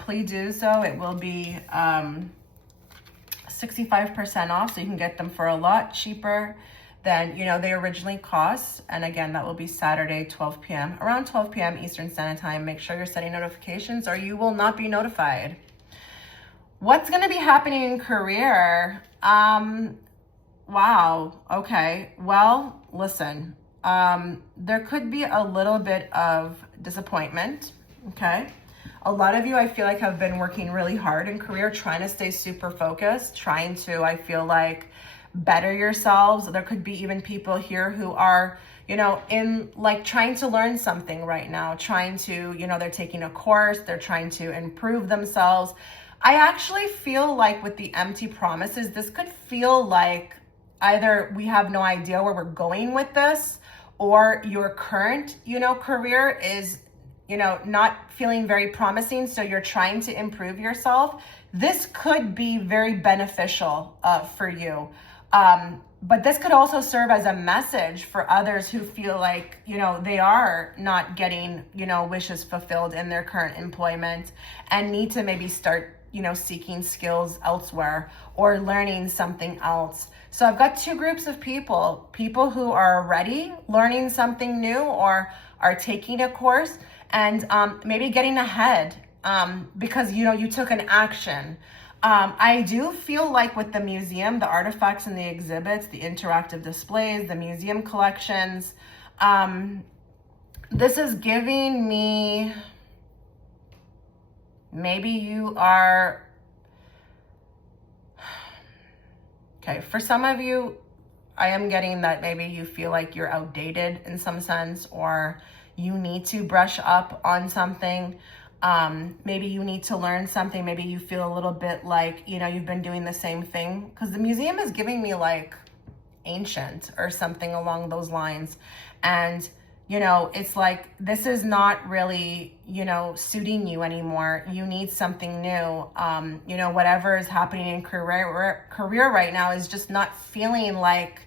please do so. It will be 65% off, so you can get them for a lot cheaper than they originally cost. And again, that will be Saturday, 12 p.m. around 12 p.m. Eastern Standard Time. Make sure you're setting notifications or you will not be notified. What's going to be happening in career? Wow. Okay. Well, listen, there could be a little bit of disappointment. Okay. A lot of you, I feel like, have been working really hard in career, trying to stay super focused, trying to, I feel like, better yourselves. There could be even people here who are, in like trying to learn something right now, trying to, they're taking a course, they're trying to improve themselves. I actually feel like with the empty promises, this could feel like either we have no idea where we're going with this, or your current, career is, not feeling very promising. So you're trying to improve yourself. This could be very beneficial for you. But this could also serve as a message for others who feel like, they are not getting, wishes fulfilled in their current employment and need to maybe start seeking skills elsewhere or learning something else. So I've got two groups of people who are already learning something new or are taking a course and maybe getting ahead because, you took an action. I do feel like with the museum, the artifacts and the exhibits, the interactive displays, the museum collections, this is giving me, maybe you are, okay, for some of you, I am getting that maybe you feel like you're outdated in some sense, or you need to brush up on something. Maybe you need to learn something. Maybe you feel a little bit like, you've been doing the same thing, because the museum is giving me like ancient or something along those lines. And it's like, this is not really, suiting you anymore. You need something new. Whatever is happening in career right now is just not feeling like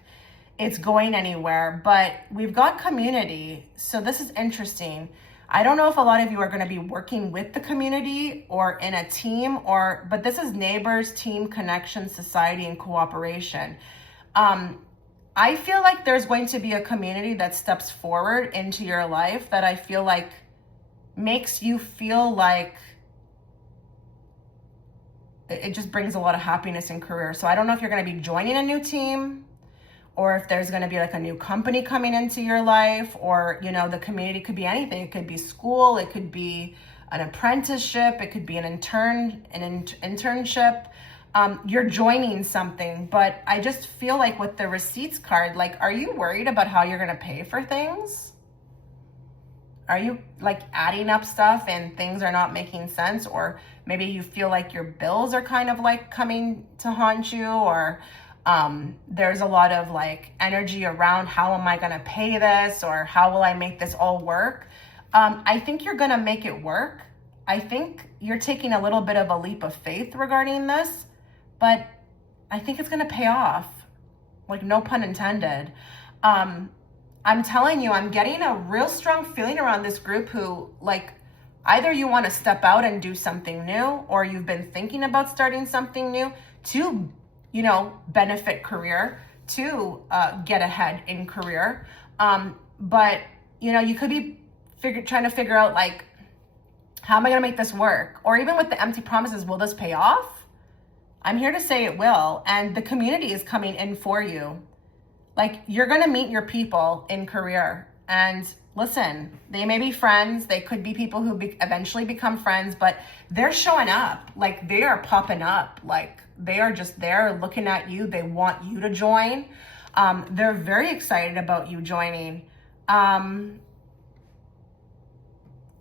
it's going anywhere. But we've got community. So this is interesting. I don't know if a lot of you are going to be working with the community or in a team, but this is neighbors, team, connection, society, and cooperation. I feel like there's going to be a community that steps forward into your life that I feel like makes you feel like it just brings a lot of happiness in career. So I don't know if you're going to be joining a new team, or if there's going to be like a new company coming into your life, or, the community could be anything. It could be school. It could be an apprenticeship. It could be an internship. You're joining something, but I just feel like with the receipts card, like, are you worried about how you're going to pay for things? Are you like adding up stuff and things are not making sense? Or maybe you feel like your bills are kind of like coming to haunt you, or there's a lot of like energy around how am I going to pay this, or how will I make this all work? I think you're going to make it work. I think you're taking a little bit of a leap of faith regarding this, but I think it's going to pay off. Like, no pun intended. I'm telling you, I'm getting a real strong feeling around this group who, like, either you want to step out and do something new, or you've been thinking about starting something new to benefit career, to get ahead in career. But, you could be trying to figure out, like, how am I going to make this work? Or even with the empty promises, will this pay off? I'm here to say it will. And the community is coming in for you. Like, you're going to meet your people in career. And listen, they may be friends. They could be people who eventually become friends, but they're showing up. Like, they are popping up. Like, they are just there looking at you. They want you to join. They're very excited about you joining.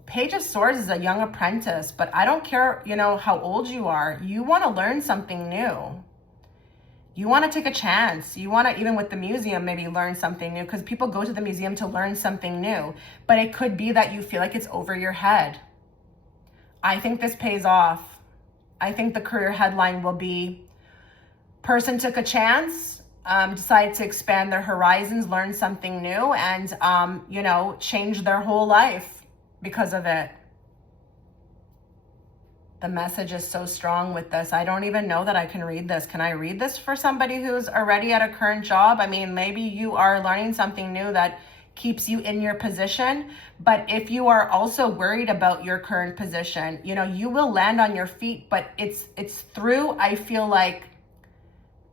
Page of Swords is a young apprentice, but I don't care, how old you are. You want to learn something new. You want to take a chance. You want to, even with the museum, maybe learn something new, because people go to the museum to learn something new. But it could be that you feel like it's over your head. I think this pays off. I think the career headline will be, Person took a chance, decided to expand their horizons, learn something new, and, change their whole life because of it. The message is so strong with this. I don't even know that I can read this. Can I read this for somebody who's already at a current job? I mean, maybe you are learning something new that keeps you in your position. But if you are also worried about your current position, you will land on your feet, but it's through, I feel like,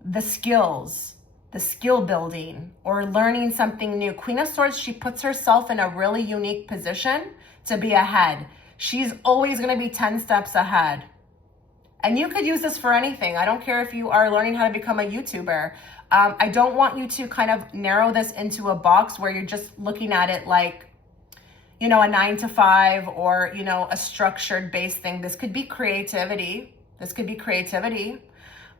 the skills, the skill building, or learning something new. Queen of Swords, she puts herself in a really unique position to be ahead. She's always going to be 10 steps ahead. And you could use this for anything. I don't care if you are learning how to become a YouTuber. I don't want you to kind of narrow this into a box where you're just looking at it like, a 9 to 5 or, a structured based thing. This could be creativity.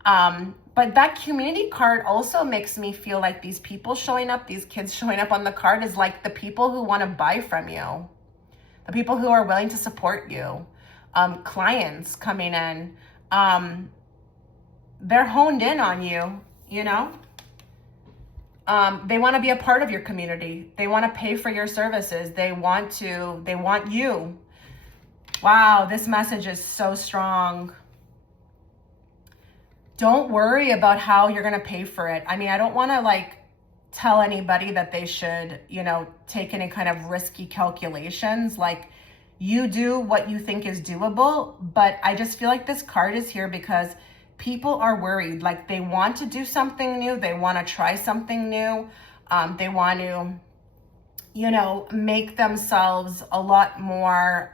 But that community card also makes me feel like these people showing up, these kids showing up on the card is like the people who want to buy from you, the people who are willing to support you, clients coming in. They're honed in on you, They want to be a part of your community. They want to pay for your services. They want you. Wow, this message is so strong. Don't worry about how you're going to pay for it. I mean, I don't want to tell anybody that they should, take any kind of risky calculations. You do what you think is doable, but I just feel like this card is here because people are worried. They want to do something new. They want to try something new. They want to, make themselves a lot more,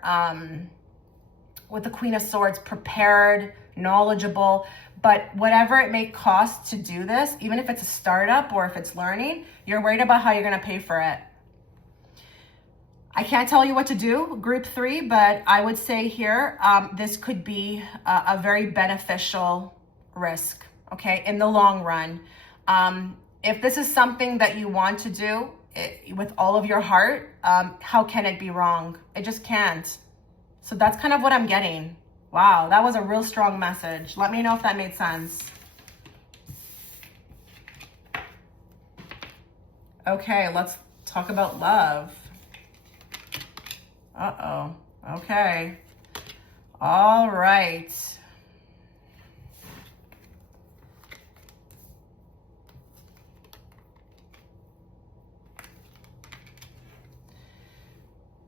with the Queen of Swords, prepared, knowledgeable. But whatever it may cost to do this, even if it's a startup or if it's learning, you're worried about how you're going to pay for it. I can't tell you what to do, group 3, but I would say here, this could be a very beneficial risk, okay, in the long run. If this is something that you want to do with all of your heart, how can it be wrong? It just can't. So that's kind of what I'm getting. Wow, that was a real strong message. Let me know if that made sense. Okay, let's talk about love. Uh-oh. Okay. All right.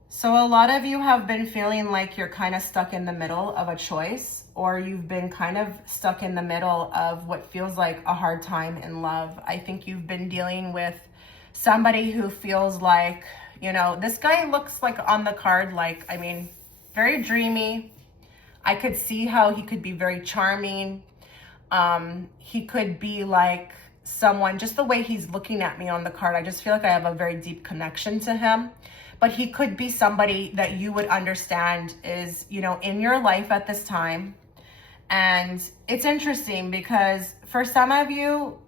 So a lot of you have been feeling like you're kind of stuck in the middle of a choice, or you've been kind of stuck in the middle of what feels like a hard time in love. I think you've been dealing with somebody who feels like, this guy looks like on the card, very dreamy. I could see how he could be very charming. He could be like someone, just the way he's looking at me on the card, I just feel like I have a very deep connection to him. But he could be somebody that you would understand is, in your life at this time. And it's interesting because for some of you,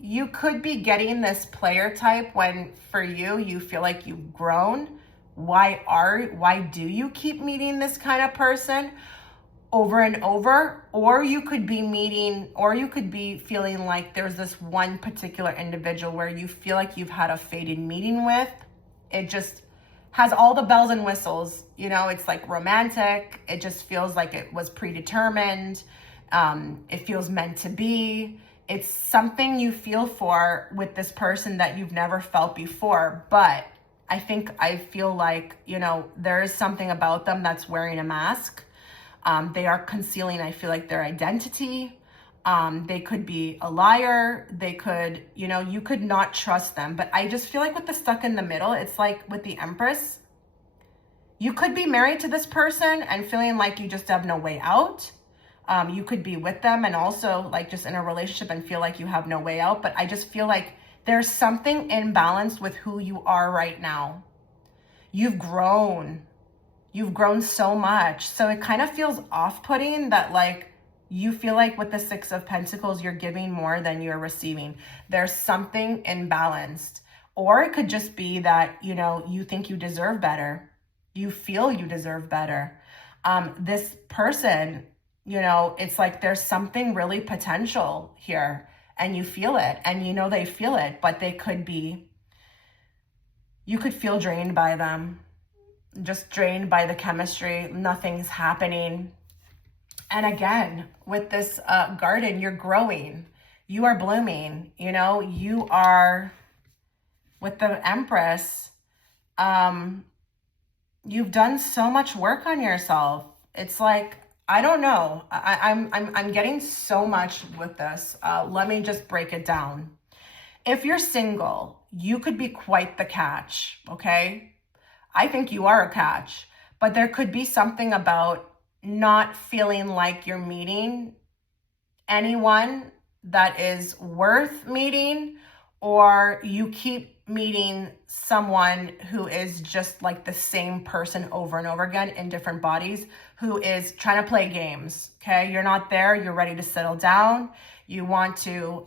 you could be getting this player type when for you feel like you've grown. Why do you keep meeting this kind of person over and over? Or you could be feeling like there's this one particular individual where you feel like you've had a fated meeting with. It just has all the bells and whistles, it's romantic. It just feels like it was predetermined. It feels meant to be. It's something you feel for with this person that you've never felt before. But I feel like, there is something about them that's wearing a mask. They are concealing, I feel like, their identity. They could be a liar. They could, you could not trust them. But I just feel like with the stuck in the middle, it's like with the Empress, you could be married to this person and feeling like you just have no way out. You could be with them and also just in a relationship and feel like you have no way out. But I just feel like there's something imbalanced with who you are right now. You've grown so much. So it kind of feels off-putting that you feel like with the Six of Pentacles, you're giving more than you're receiving. There's something imbalanced. Or it could just be that, you think you deserve better. You feel you deserve better. This person, It's like there's something really potential here, and you feel it, and they feel it, but you could feel drained by them, just drained by the chemistry. Nothing's happening. And again, with this garden, you're growing, you are blooming, you are, with the Empress, you've done so much work on yourself. It's like, I don't know. I'm getting so much with this. Let me just break it down. If you're single, you could be quite the catch, okay? I think you are a catch, but there could be something about not feeling like you're meeting anyone that is worth meeting, or you keep meeting someone who is just like the same person over and over again in different bodies, who is trying to play games, okay? You're not there, you're ready to settle down. You want to,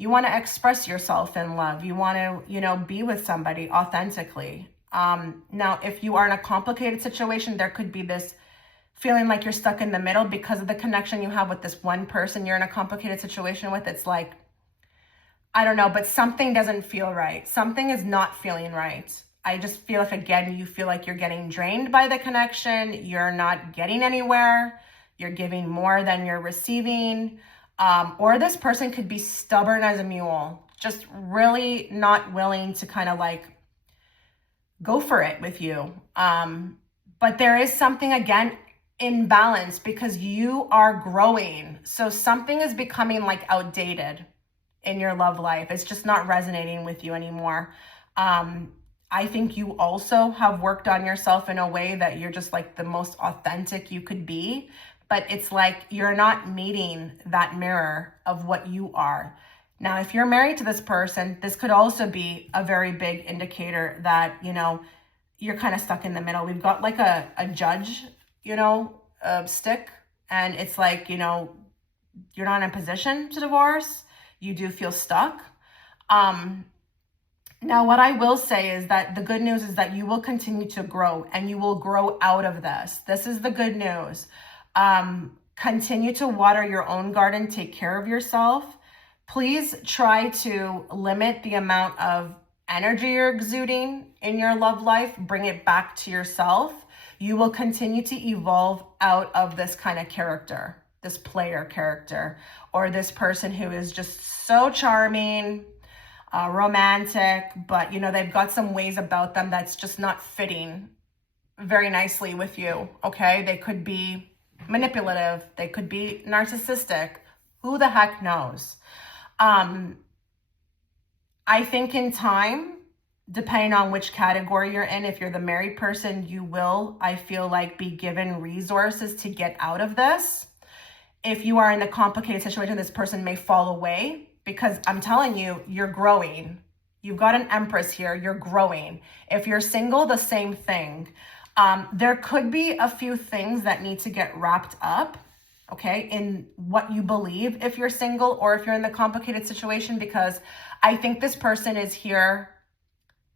you want to express yourself in love. You want to, be with somebody authentically. Now, if you are in a complicated situation, there could be this feeling like you're stuck in the middle because of the connection you have with this one person you're in a complicated situation with. It's like, I don't know, but something doesn't feel right. Something is not feeling right. I just feel if, again, you feel like you're getting drained by the connection, you're not getting anywhere, you're giving more than you're receiving, or this person could be stubborn as a mule, just really not willing to kind of like go for it with you. But there is something, again, imbalance because you are growing. So something is becoming like outdated in your love life. It's just not resonating with you anymore. I think you also have worked on yourself in a way that you're just like the most authentic you could be, but it's like you're not meeting that mirror of what you are. Now, if you're married to this person, this could also be a very big indicator that, you're kind of stuck in the middle. We've got like a judge, stick, and it's like, you're not in a position to divorce. You do feel stuck. Now, what I will say is that the good news is that you will continue to grow and you will grow out of this. This is the good news. Continue to water your own garden, take care of yourself. Please try to limit the amount of energy you're exuding in your love life. Bring it back to yourself. You will continue to evolve out of this kind of character, this player character, or this person who is just so charming, romantic, but they've got some ways about them that's just not fitting very nicely with you, okay? They could be manipulative, they could be narcissistic, who the heck knows? I think in time, depending on which category you're in, if you're the married person, you will, I feel like, be given resources to get out of this. If you are in a complicated situation, this person may fall away, because I'm telling you, you're growing. You've got an Empress here, you're growing. If you're single, the same thing. There could be a few things that need to get wrapped up, okay, in what you believe if you're single or if you're in the complicated situation, because I think this person is here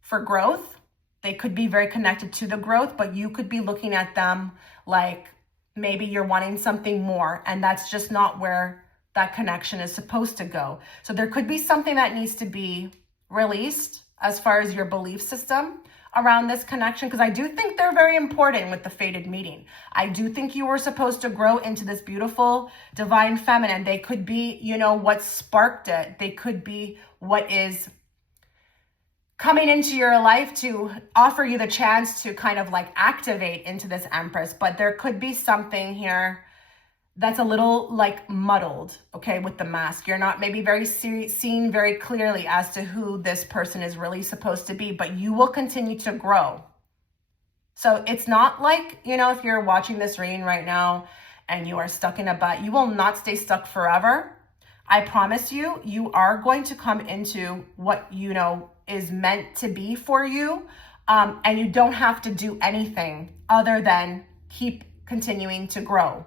for growth. They could be very connected to the growth, but you could be looking at them like maybe you're wanting something more, and that's just not where that connection is supposed to go. So there could be something that needs to be released as far as your belief system around this connection, because I do think they're very important with the fated meeting. I do think you were supposed to grow into this beautiful divine feminine. They could be, what sparked it. They could be what is coming into your life to offer you the chance to kind of like activate into this Empress. But there could be something here that's a little like muddled, okay, with the mask. You're not maybe very seen very clearly as to who this person is really supposed to be, but you will continue to grow. So it's not like, if you're watching this reading right now and you are stuck in a butt, you will not stay stuck forever. I promise you, you are going to come into what, is meant to be for you. And you don't have to do anything other than keep continuing to grow.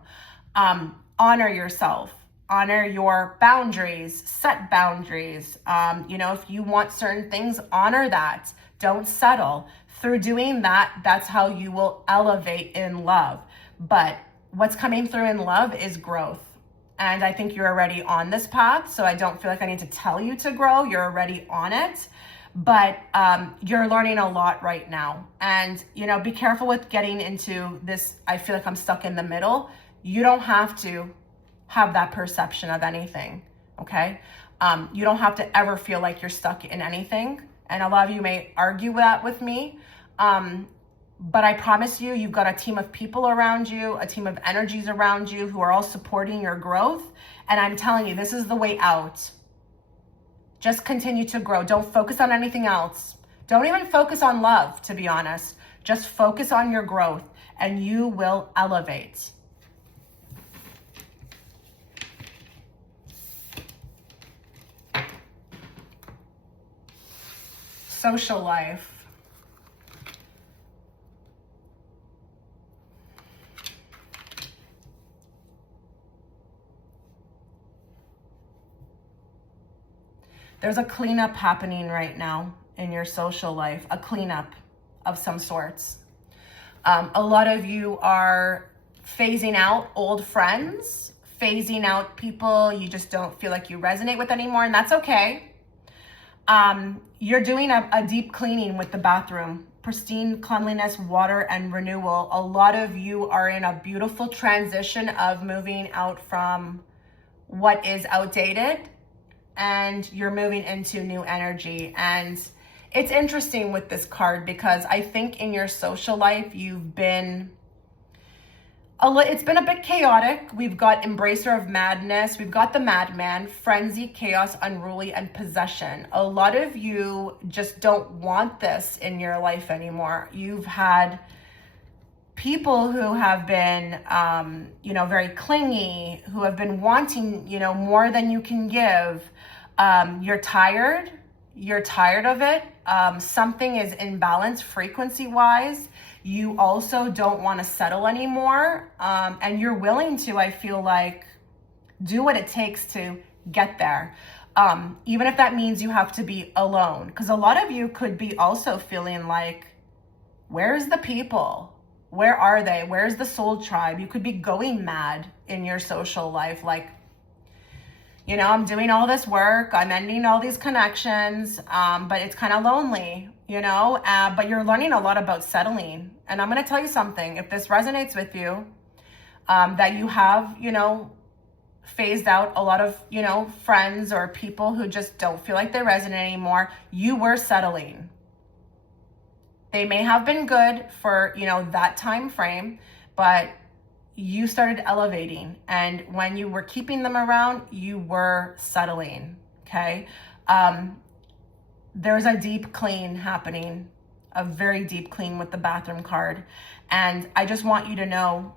Honor yourself, honor your boundaries, set boundaries. If you want certain things, honor that. Don't settle. Through doing that, that's how you will elevate in love. But what's coming through in love is growth. And I think you're already on this path. So I don't feel like I need to tell you to grow. You're already on it. But you're learning a lot right now. And, you know, be careful with getting into this. I feel like I'm stuck in the middle. You don't have to have that perception of anything. Okay. You don't have to ever feel like you're stuck in anything. And a lot of you may argue that with me. But I promise you, you've got a team of people around you, a team of energies around you who are all supporting your growth. And I'm telling you, this is the way out. Just continue to grow. Don't focus on anything else. Don't even focus on love, to be honest. Just focus on your growth and you will elevate. Social life. There's a cleanup happening right now in your social life, a cleanup of some sorts. A lot of you are phasing out old friends, phasing out people you just don't feel like you resonate with anymore, and that's okay. You're doing a deep cleaning with the bathroom, pristine cleanliness, water, and renewal. A lot of you are in a beautiful transition of moving out from what is outdated, and you're moving into new energy. And it's interesting with this card because I think in your social life, you've been, it's been a bit chaotic. We've got embracer of madness. We've got the madman, frenzy, chaos, unruly, and possession. A lot of you just don't want this in your life anymore. You've had people who have been, very clingy, who have been wanting, more than you can give. You're tired of it. Something is imbalanced frequency wise. You also don't want to settle anymore. And you're willing to, I feel like, do what it takes to get there. Even if that means you have to be alone. Because a lot of you could be also feeling like, where's the people? Where are they? Where's the soul tribe? You could be going mad in your social life. Like, I'm doing all this work. I'm ending all these connections, but it's kind of lonely, but you're learning a lot about settling. And I'm going to tell you something. If this resonates with you, that you have, phased out a lot of, friends or people who just don't feel like they resonate anymore, you were settling. They may have been good for, that time frame, but you started elevating. And when you were keeping them around, you were settling, okay? There's a deep clean happening, a very deep clean with the bathroom card. And I just want you to know,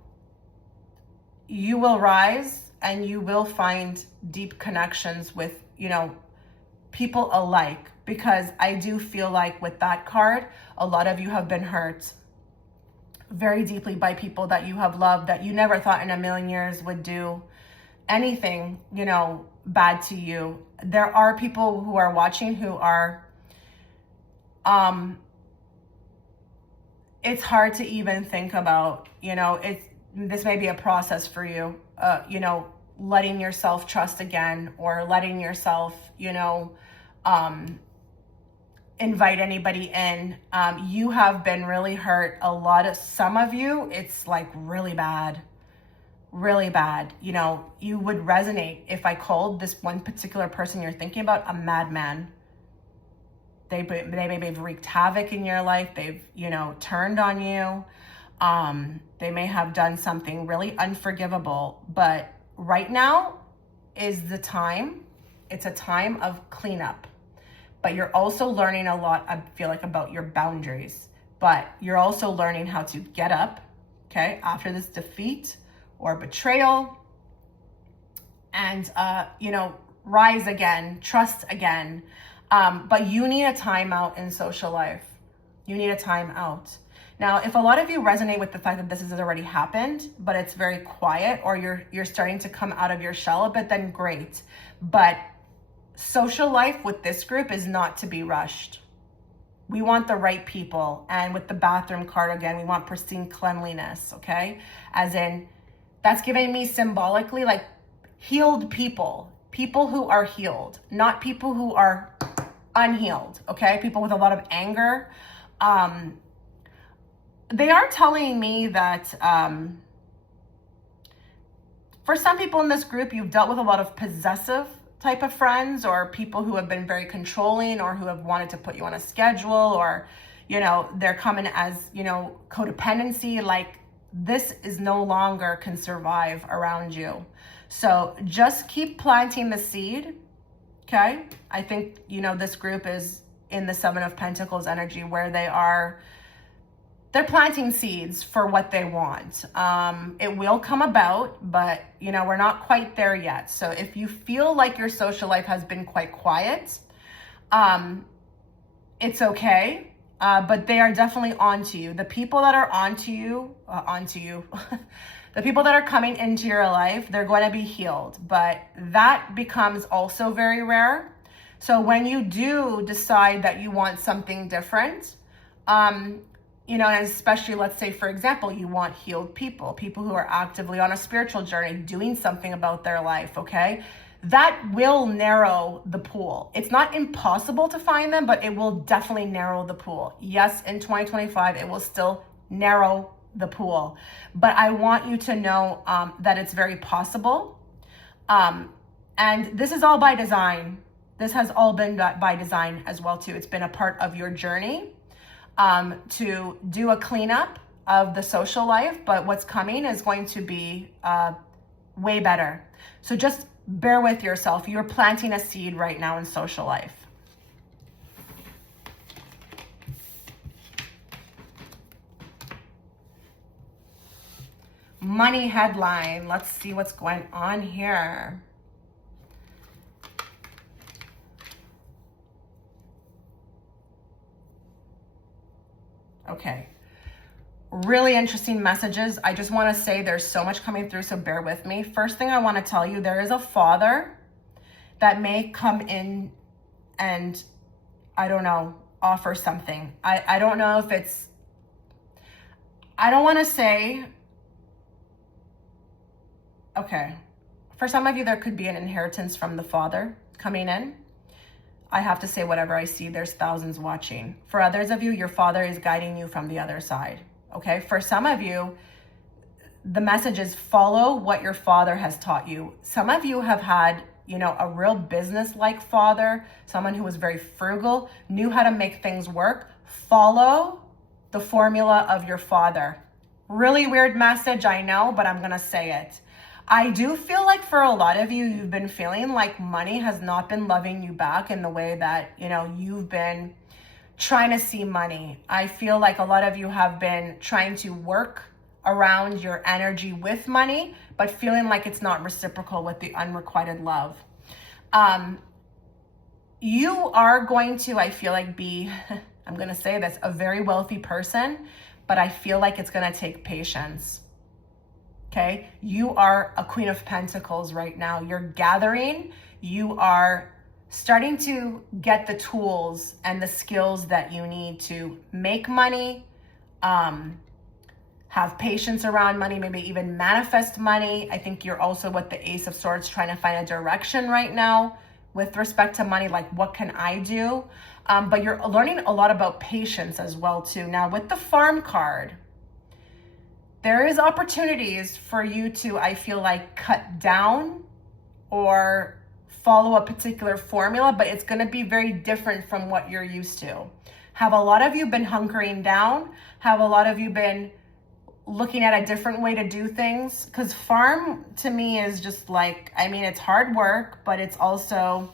you will rise and you will find deep connections with, people alike. Because I do feel like with that card, a lot of you have been hurt very deeply by people that you have loved, that you never thought in a million years would do anything, bad to you. There are people who are watching who are, it's hard to even think about, this may be a process for you, letting yourself trust again, or letting yourself, invite anybody in. You have been really hurt. Some of you, it's like really bad. You would resonate if I called this one particular person you're thinking about a madman. They may have wreaked havoc in your life. They've, turned on you. They may have done something really unforgivable, but right now is the time. It's a time of cleanup. But you're also learning a lot, I feel like, about your boundaries. But you're also learning how to get up, okay, after this defeat or betrayal. And, rise again, trust again. But you need a timeout in social life. You need a timeout. Now, if a lot of you resonate with the fact that this has already happened, but it's very quiet, or you're starting to come out of your shell a bit, then great. But social life with this group is not to be rushed. We want the right people. And with the bathroom card, again, we want pristine cleanliness, okay? As in, That's giving me symbolically like healed people, people who are healed, not people who are unhealed, okay? People with a lot of anger. They are telling me that for some people in this group, you've dealt with a lot of possessive type of friends, or people who have been very controlling, or who have wanted to put you on a schedule, or, you know, they're coming as, you know, codependency. Like, this is no longer can survive around you. So just keep planting the seed, okay? I think, you know, this group is in the Seven of Pentacles energy, where they're planting seeds for what they want. It will come about, but, you know, we're not quite there yet. So if you feel like your social life has been quite quiet, it's okay. But they are definitely onto you. The people that are onto you, the people that are coming into your life, they're going to be healed. But that becomes also very rare. So when you do decide that you want something different, you know, and especially, let's say, for example, you want healed people, people who are actively on a spiritual journey, doing something about their life, okay? That will narrow the pool. It's not impossible to find them, but it will definitely narrow the pool. Yes, in 2025, it will still narrow the pool. But I want you to know that it's very possible. And this is all by design. This has all been by design as well, too. It's been a part of your journey. To do a cleanup of the social life, but what's coming is going to be way better. So just bear with yourself. You're planting a seed right now in social life. Money headline. Let's see what's going on here. Okay, really interesting messages. I just want to say there's so much coming through, so bear with me. First thing I want to tell you, there is a father that may come in and, I don't know, offer something. I don't know if it's, I don't want to say, okay, for some of you, there could be an inheritance from the father coming in. I have to say whatever I see. There's thousands watching. For others of you, your father is guiding you from the other side. Okay. For some of you, the message is follow what your father has taught you. Some of you have had, you know, a real business-like father, someone who was very frugal, knew how to make things work. Follow the formula of your father. Really weird message, I know, but I'm going to say it. I do feel like for a lot of you, you've been feeling like money has not been loving you back in the way that, you know, you've been trying to see money. I feel like a lot of you have been trying to work around your energy with money, but feeling like it's not reciprocal with the unrequited love. You are going to, I feel like, be, I'm going to say this, a very wealthy person, but I feel like it's going to take patience. Okay, you are a Queen of Pentacles right now. You're gathering, you are starting to get the tools and the skills that you need to make money, have patience around money, maybe even manifest money. I think you're also with the Ace of Swords trying to find a direction right now with respect to money, like what can I do? But you're learning a lot about patience as well too. Now with the Farm card, there is opportunities for you to, I feel like, cut down or follow a particular formula, but it's going to be very different from what you're used to. Have a lot of you been hunkering down? Have a lot of you been looking at a different way to do things? Because farm to me is just like, I mean, it's hard work, but it's also,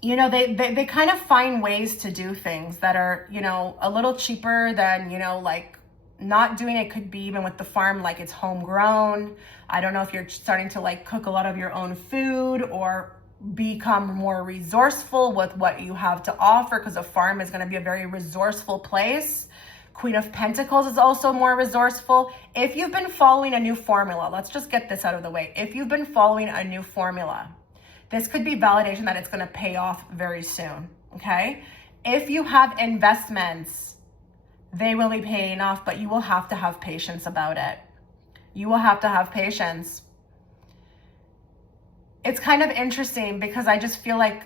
you know, they kind of find ways to do things that are, you know, a little cheaper than, you know, like, not doing it could be even with the farm, like it's homegrown. I don't know if you're starting to like cook a lot of your own food or become more resourceful with what you have to offer, because a farm is going to be a very resourceful place. Queen of Pentacles is also more resourceful. If you've been following a new formula, let's just get this out of the way. If you've been following a new formula, this could be validation that it's going to pay off very soon. Okay. If you have investments, they will be paying off, but you will have to have patience about it. You will have to have patience. It's kind of interesting because I just feel like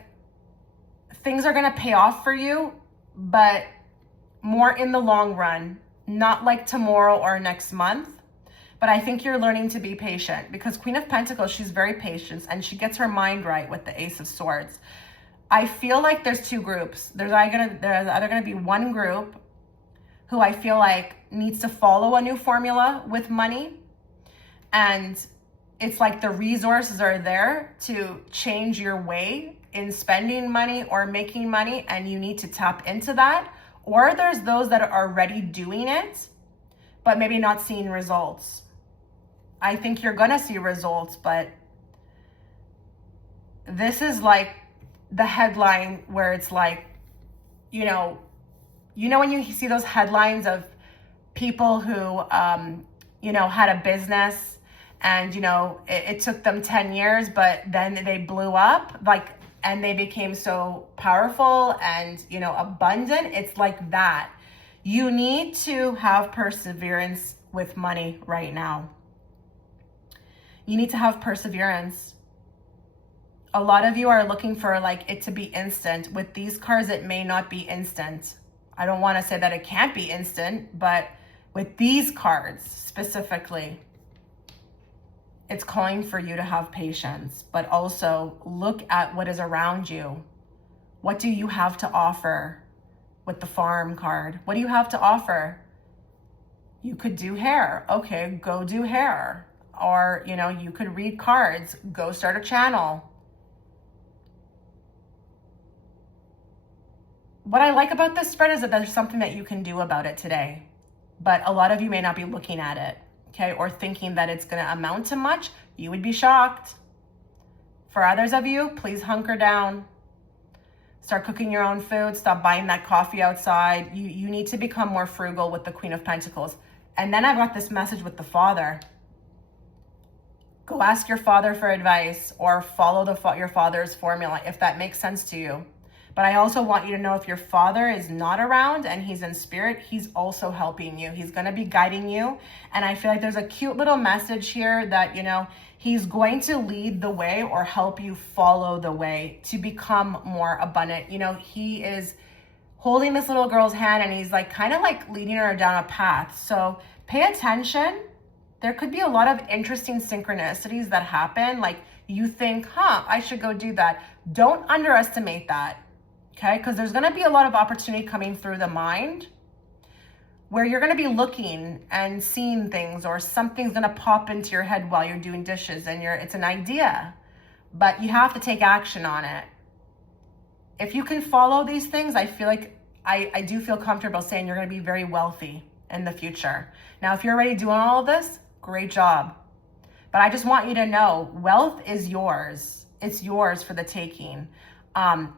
things are going to pay off for you, but more in the long run, not like tomorrow or next month. But I think you're learning to be patient because Queen of Pentacles, she's very patient and she gets her mind right with the Ace of Swords. I feel like there's two groups. There's either going to be one group who I feel like needs to follow a new formula with money, and it's like the resources are there to change your way in spending money or making money, and you need to tap into that. Or there's those that are already doing it, but maybe not seeing results. I think you're gonna see results, but this is like the headline where it's like, you know when you see those headlines of people who, had a business and, it took them 10 years, but then they blew up, and they became so powerful and, abundant. It's like that. You need to have perseverance with money right now. You need to have perseverance. A lot of you are looking for it to be instant. With these cards, it may not be instant. I don't want to say that it can't be instant, but with these cards specifically, it's calling for you to have patience, but also look at what is around you. What do you have to offer with the farm card? What do you have to offer? You could do hair. Okay, go do hair. Or, you could read cards. Go start a channel. What I like about this spread is that there's something that you can do about it today. But a lot of you may not be looking at it, okay, or thinking that it's going to amount to much. You would be shocked. For others of you, please hunker down. Start cooking your own food. Stop buying that coffee outside. You need to become more frugal with the Queen of Pentacles. And then I've got this message with the Father. Go ask your father for advice or follow your father's formula if that makes sense to you. But I also want you to know if your father is not around and he's in spirit, he's also helping you. He's going to be guiding you. And I feel like there's a cute little message here that, he's going to lead the way or help you follow the way to become more abundant. He is holding this little girl's hand and he's kind of leading her down a path. So pay attention. There could be a lot of interesting synchronicities that happen. You think, I should go do that. Don't underestimate that. Okay, because there's going to be a lot of opportunity coming through the mind where you're going to be looking and seeing things, or something's going to pop into your head while you're doing dishes and it's an idea, but you have to take action on it. If you can follow these things, I feel like I do feel comfortable saying you're going to be very wealthy in the future. Now, if you're already doing all of this, great job. But I just want you to know wealth is yours. It's yours for the taking.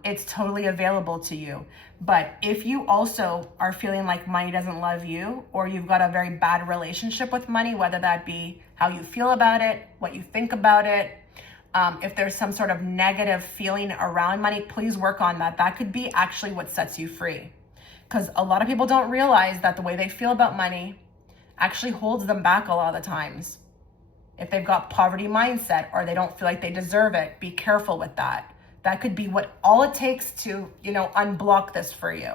It's totally available to you. But if you also are feeling like money doesn't love you, or you've got a very bad relationship with money, whether that be how you feel about it, what you think about it, if there's some sort of negative feeling around money, please work on that. That could be actually what sets you free. Because a lot of people don't realize that the way they feel about money actually holds them back a lot of the times. If they've got poverty mindset or they don't feel like they deserve it, be careful with that. That could be what all it takes to, unblock this for you.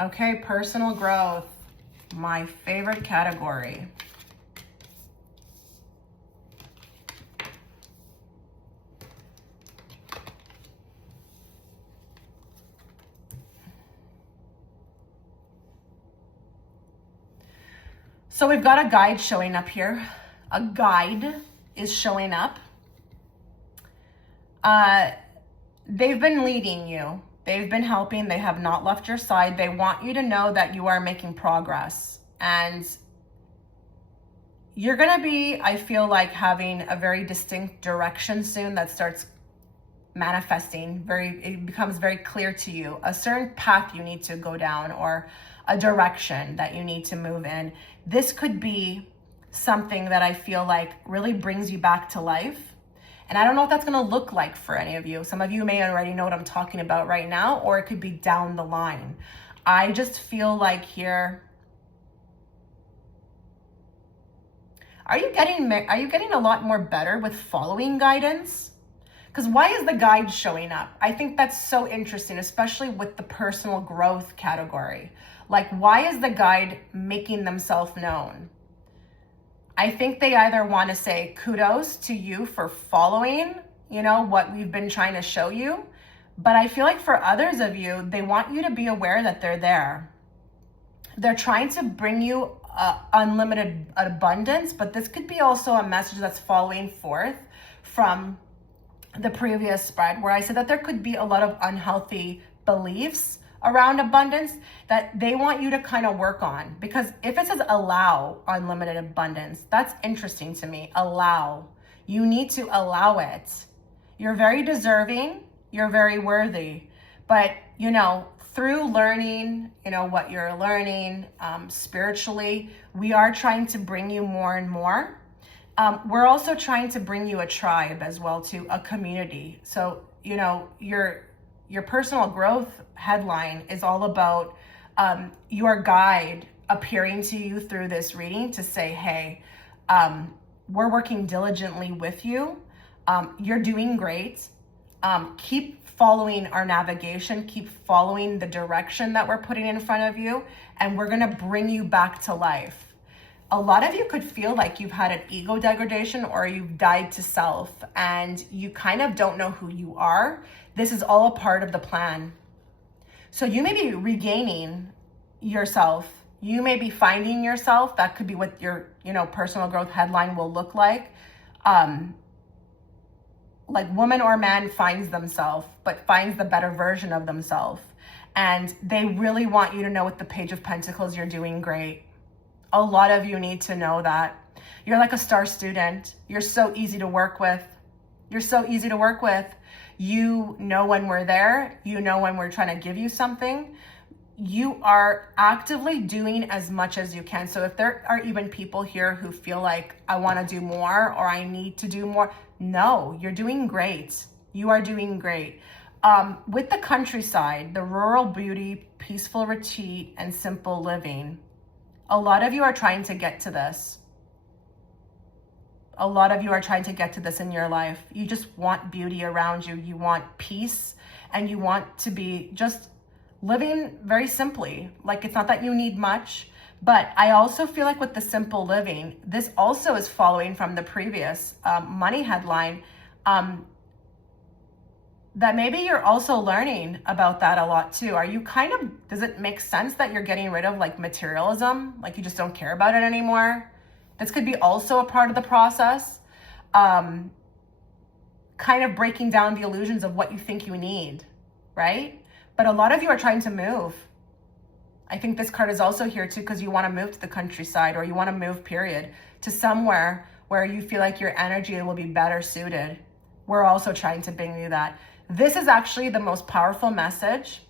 Okay, personal growth, my favorite category. So we've got a guide showing up here. A guide is showing up. They've been leading you. They've been helping. They have not left your side. They want you to know that you are making progress. And you're going to be, I feel like, having a very distinct direction soon that starts manifesting. It becomes very clear to you. A certain path you need to go down, or a direction that you need to move in. This could be something that I feel like really brings you back to life. And I don't know what that's going to look like for any of you. Some of you may already know what I'm talking about right now, or it could be down the line. I just feel like here, are you getting a lot more better with following guidance? Because why is the guide showing up? I think that's so interesting, especially with the personal growth category. Like, why is the guide making themselves known? I think they either want to say kudos to you for following, what we've been trying to show you. But I feel like for others of you, they want you to be aware that they're there. They're trying to bring you unlimited abundance, but this could be also a message that's following forth from the previous spread where I said that there could be a lot of unhealthy beliefs around abundance that they want you to kind of work on. Because if it says allow unlimited abundance, that's interesting to me. Allow. You need to allow it. You're very deserving. You're very worthy. But, through learning, what you're learning spiritually, we are trying to bring you more and more. We're also trying to bring you a tribe as well, to a community. So, your personal growth headline is all about your guide appearing to you through this reading to say, hey, we're working diligently with you. You're doing great. Keep following our navigation, keep following the direction that we're putting in front of you, and we're going to bring you back to life. A lot of you could feel like you've had an ego degradation or you've died to self and you kind of don't know who you are. This is all a part of the plan. So you may be regaining yourself. You may be finding yourself. That could be what your, personal growth headline will look like. Like woman or man finds themselves, but finds the better version of themselves. And they really want you to know with the Page of Pentacles, you're doing great. A lot of you need to know that. You're like a star student. You're so easy to work with. You're so easy to work with. You know when we're there. You know when we're trying to give you something. You are actively doing as much as you can. So if there are even people here who feel like I want to do more or I need to do more, no, you're doing great. You are doing great. With the countryside, the rural beauty, peaceful retreat, and simple living, a lot of you are trying to get to this. A lot of you are trying to get to this in your life. You just want beauty around you. You want peace, and you want to be just living very simply. Like, it's not that you need much, but I also feel like with the simple living, this also is following from the previous money headline, that maybe you're also learning about that a lot too. Are you does it make sense that you're getting rid of like materialism? Like you just don't care about it anymore? This could be also a part of the process. Kind of breaking down the illusions of what you think you need, right? But a lot of you are trying to move. I think this card is also here too because you want to move to the countryside, or you want to move, period, to somewhere where you feel like your energy will be better suited. We're also trying to bring you that. This is actually the most powerful message,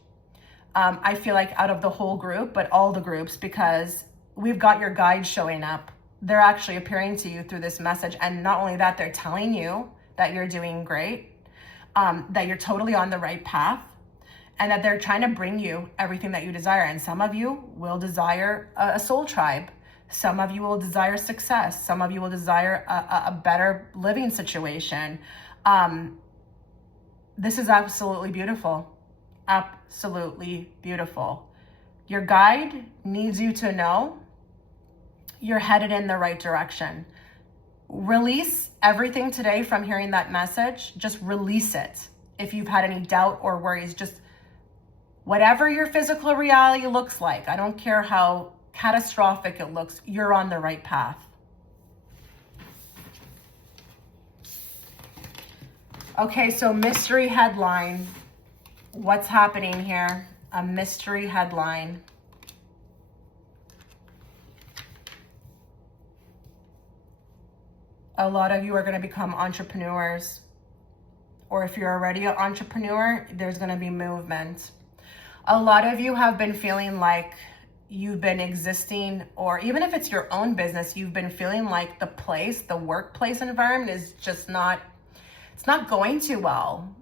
I feel like, out of the whole group, but all the groups, because we've got your guides showing up. They're actually appearing to you through this message. And not only that, they're telling you that you're doing great, that you're totally on the right path, and that they're trying to bring you everything that you desire. And some of you will desire a soul tribe. Some of you will desire success. Some of you will desire a better living situation. This is absolutely beautiful. Absolutely beautiful. Your guide needs you to know you're headed in the right direction. Release everything today from hearing that message. Just release it. If you've had any doubt or worries, just whatever your physical reality looks like, I don't care how catastrophic it looks, you're on the right path. Okay, so mystery headline. What's happening here? A mystery headline. A lot of you are going to become entrepreneurs. Or if you're already an entrepreneur, there's going to be movement. A lot of you have been feeling like you've been existing, or even if it's your own business, you've been feeling like the workplace environment is just not, it's not going too well,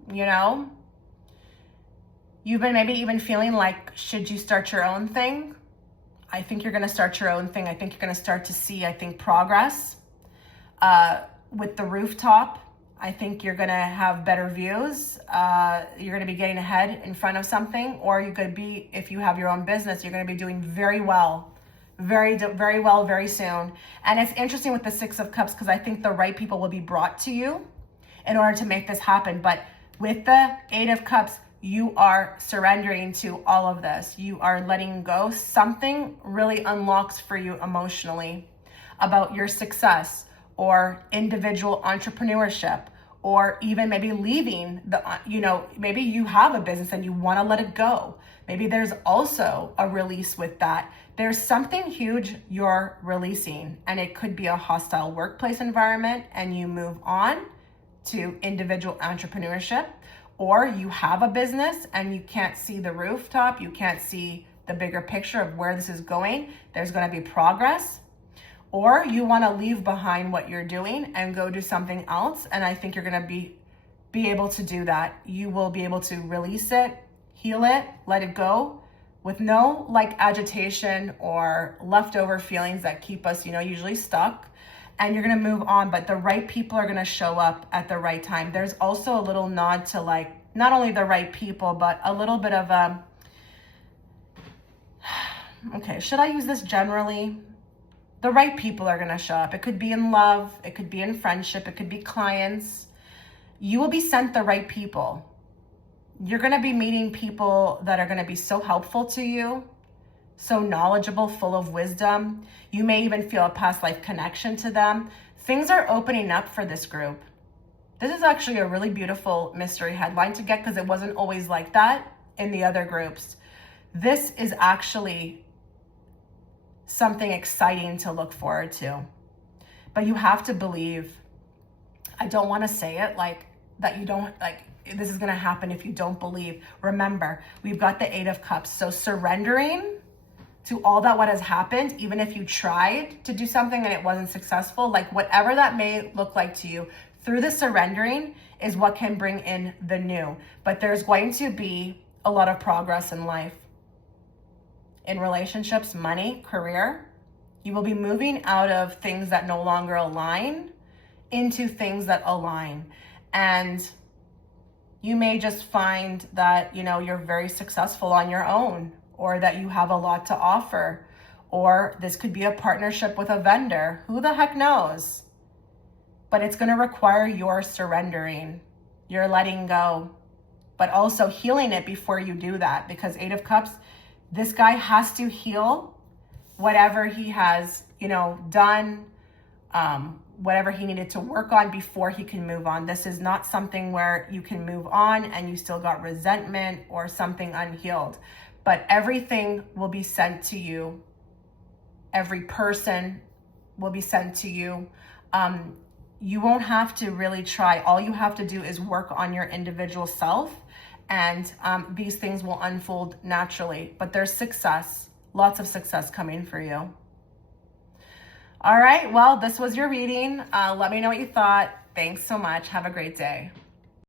You've been maybe even feeling like, should you start your own thing? I think you're going to start your own thing. I think you're going to start to see, progress with the rooftop. I think you're going to have better views. You're going to be getting ahead in front of something, or you could be, if you have your own business, you're going to be doing very well, very well, very soon. And it's interesting with the Six of Cups, because I think the right people will be brought to you in order to make this happen. But with the Eight of Cups, you are surrendering to all of this. You are letting go. Something really unlocks for you emotionally about your success, or individual entrepreneurship, or even maybe leaving maybe you have a business and you want to let it go. Maybe there's also a release with that. There's something huge you're releasing, and it could be a hostile workplace environment and you move on to individual entrepreneurship, or you have a business and you can't see the rooftop, you can't see the bigger picture of where this is going. There's going to be progress. Or you want to leave behind what you're doing and go do something else. And I think you're going to be able to do that. You will be able to release it, heal it, let it go with no agitation or leftover feelings that keep us, usually stuck. And you're going to move on, but the right people are going to show up at the right time. There's also a little nod to not only the right people, but a little bit of okay, should I use this generally? The right people are going to show up. It could be in love. It could be in friendship. It could be clients. You will be sent the right people. You're going to be meeting people that are going to be so helpful to you, so knowledgeable, full of wisdom. You may even feel a past life connection to them. Things are opening up for this group. This is actually a really beautiful mystery headline to get, because it wasn't always like that in the other groups. This is actually something exciting to look forward to. But you have to believe. I don't want to say it that you don't, this is going to happen if you don't believe. Remember, we've got the Eight of Cups. So surrendering to all that what has happened, even if you tried to do something and it wasn't successful, whatever that may look like to you, through the surrendering is what can bring in the new. But there's going to be a lot of progress in life. In relationships, money, career, you will be moving out of things that no longer align into things that align. And you may just find that, you're very successful on your own, or that you have a lot to offer, or this could be a partnership with a vendor. Who the heck knows? But it's going to require your surrendering, your letting go, but also healing it before you do that, because Eight of Cups, this guy has to heal whatever he has, done, whatever he needed to work on before he can move on. This is not something where you can move on and you still got resentment or something unhealed. But everything will be sent to you. Every person will be sent to you. You won't have to really try. All you have to do is work on your individual self. And these things will unfold naturally. But there's success, lots of success coming for you. All right, well, this was your reading. Let me know what you thought. Thanks so much. Have a great day.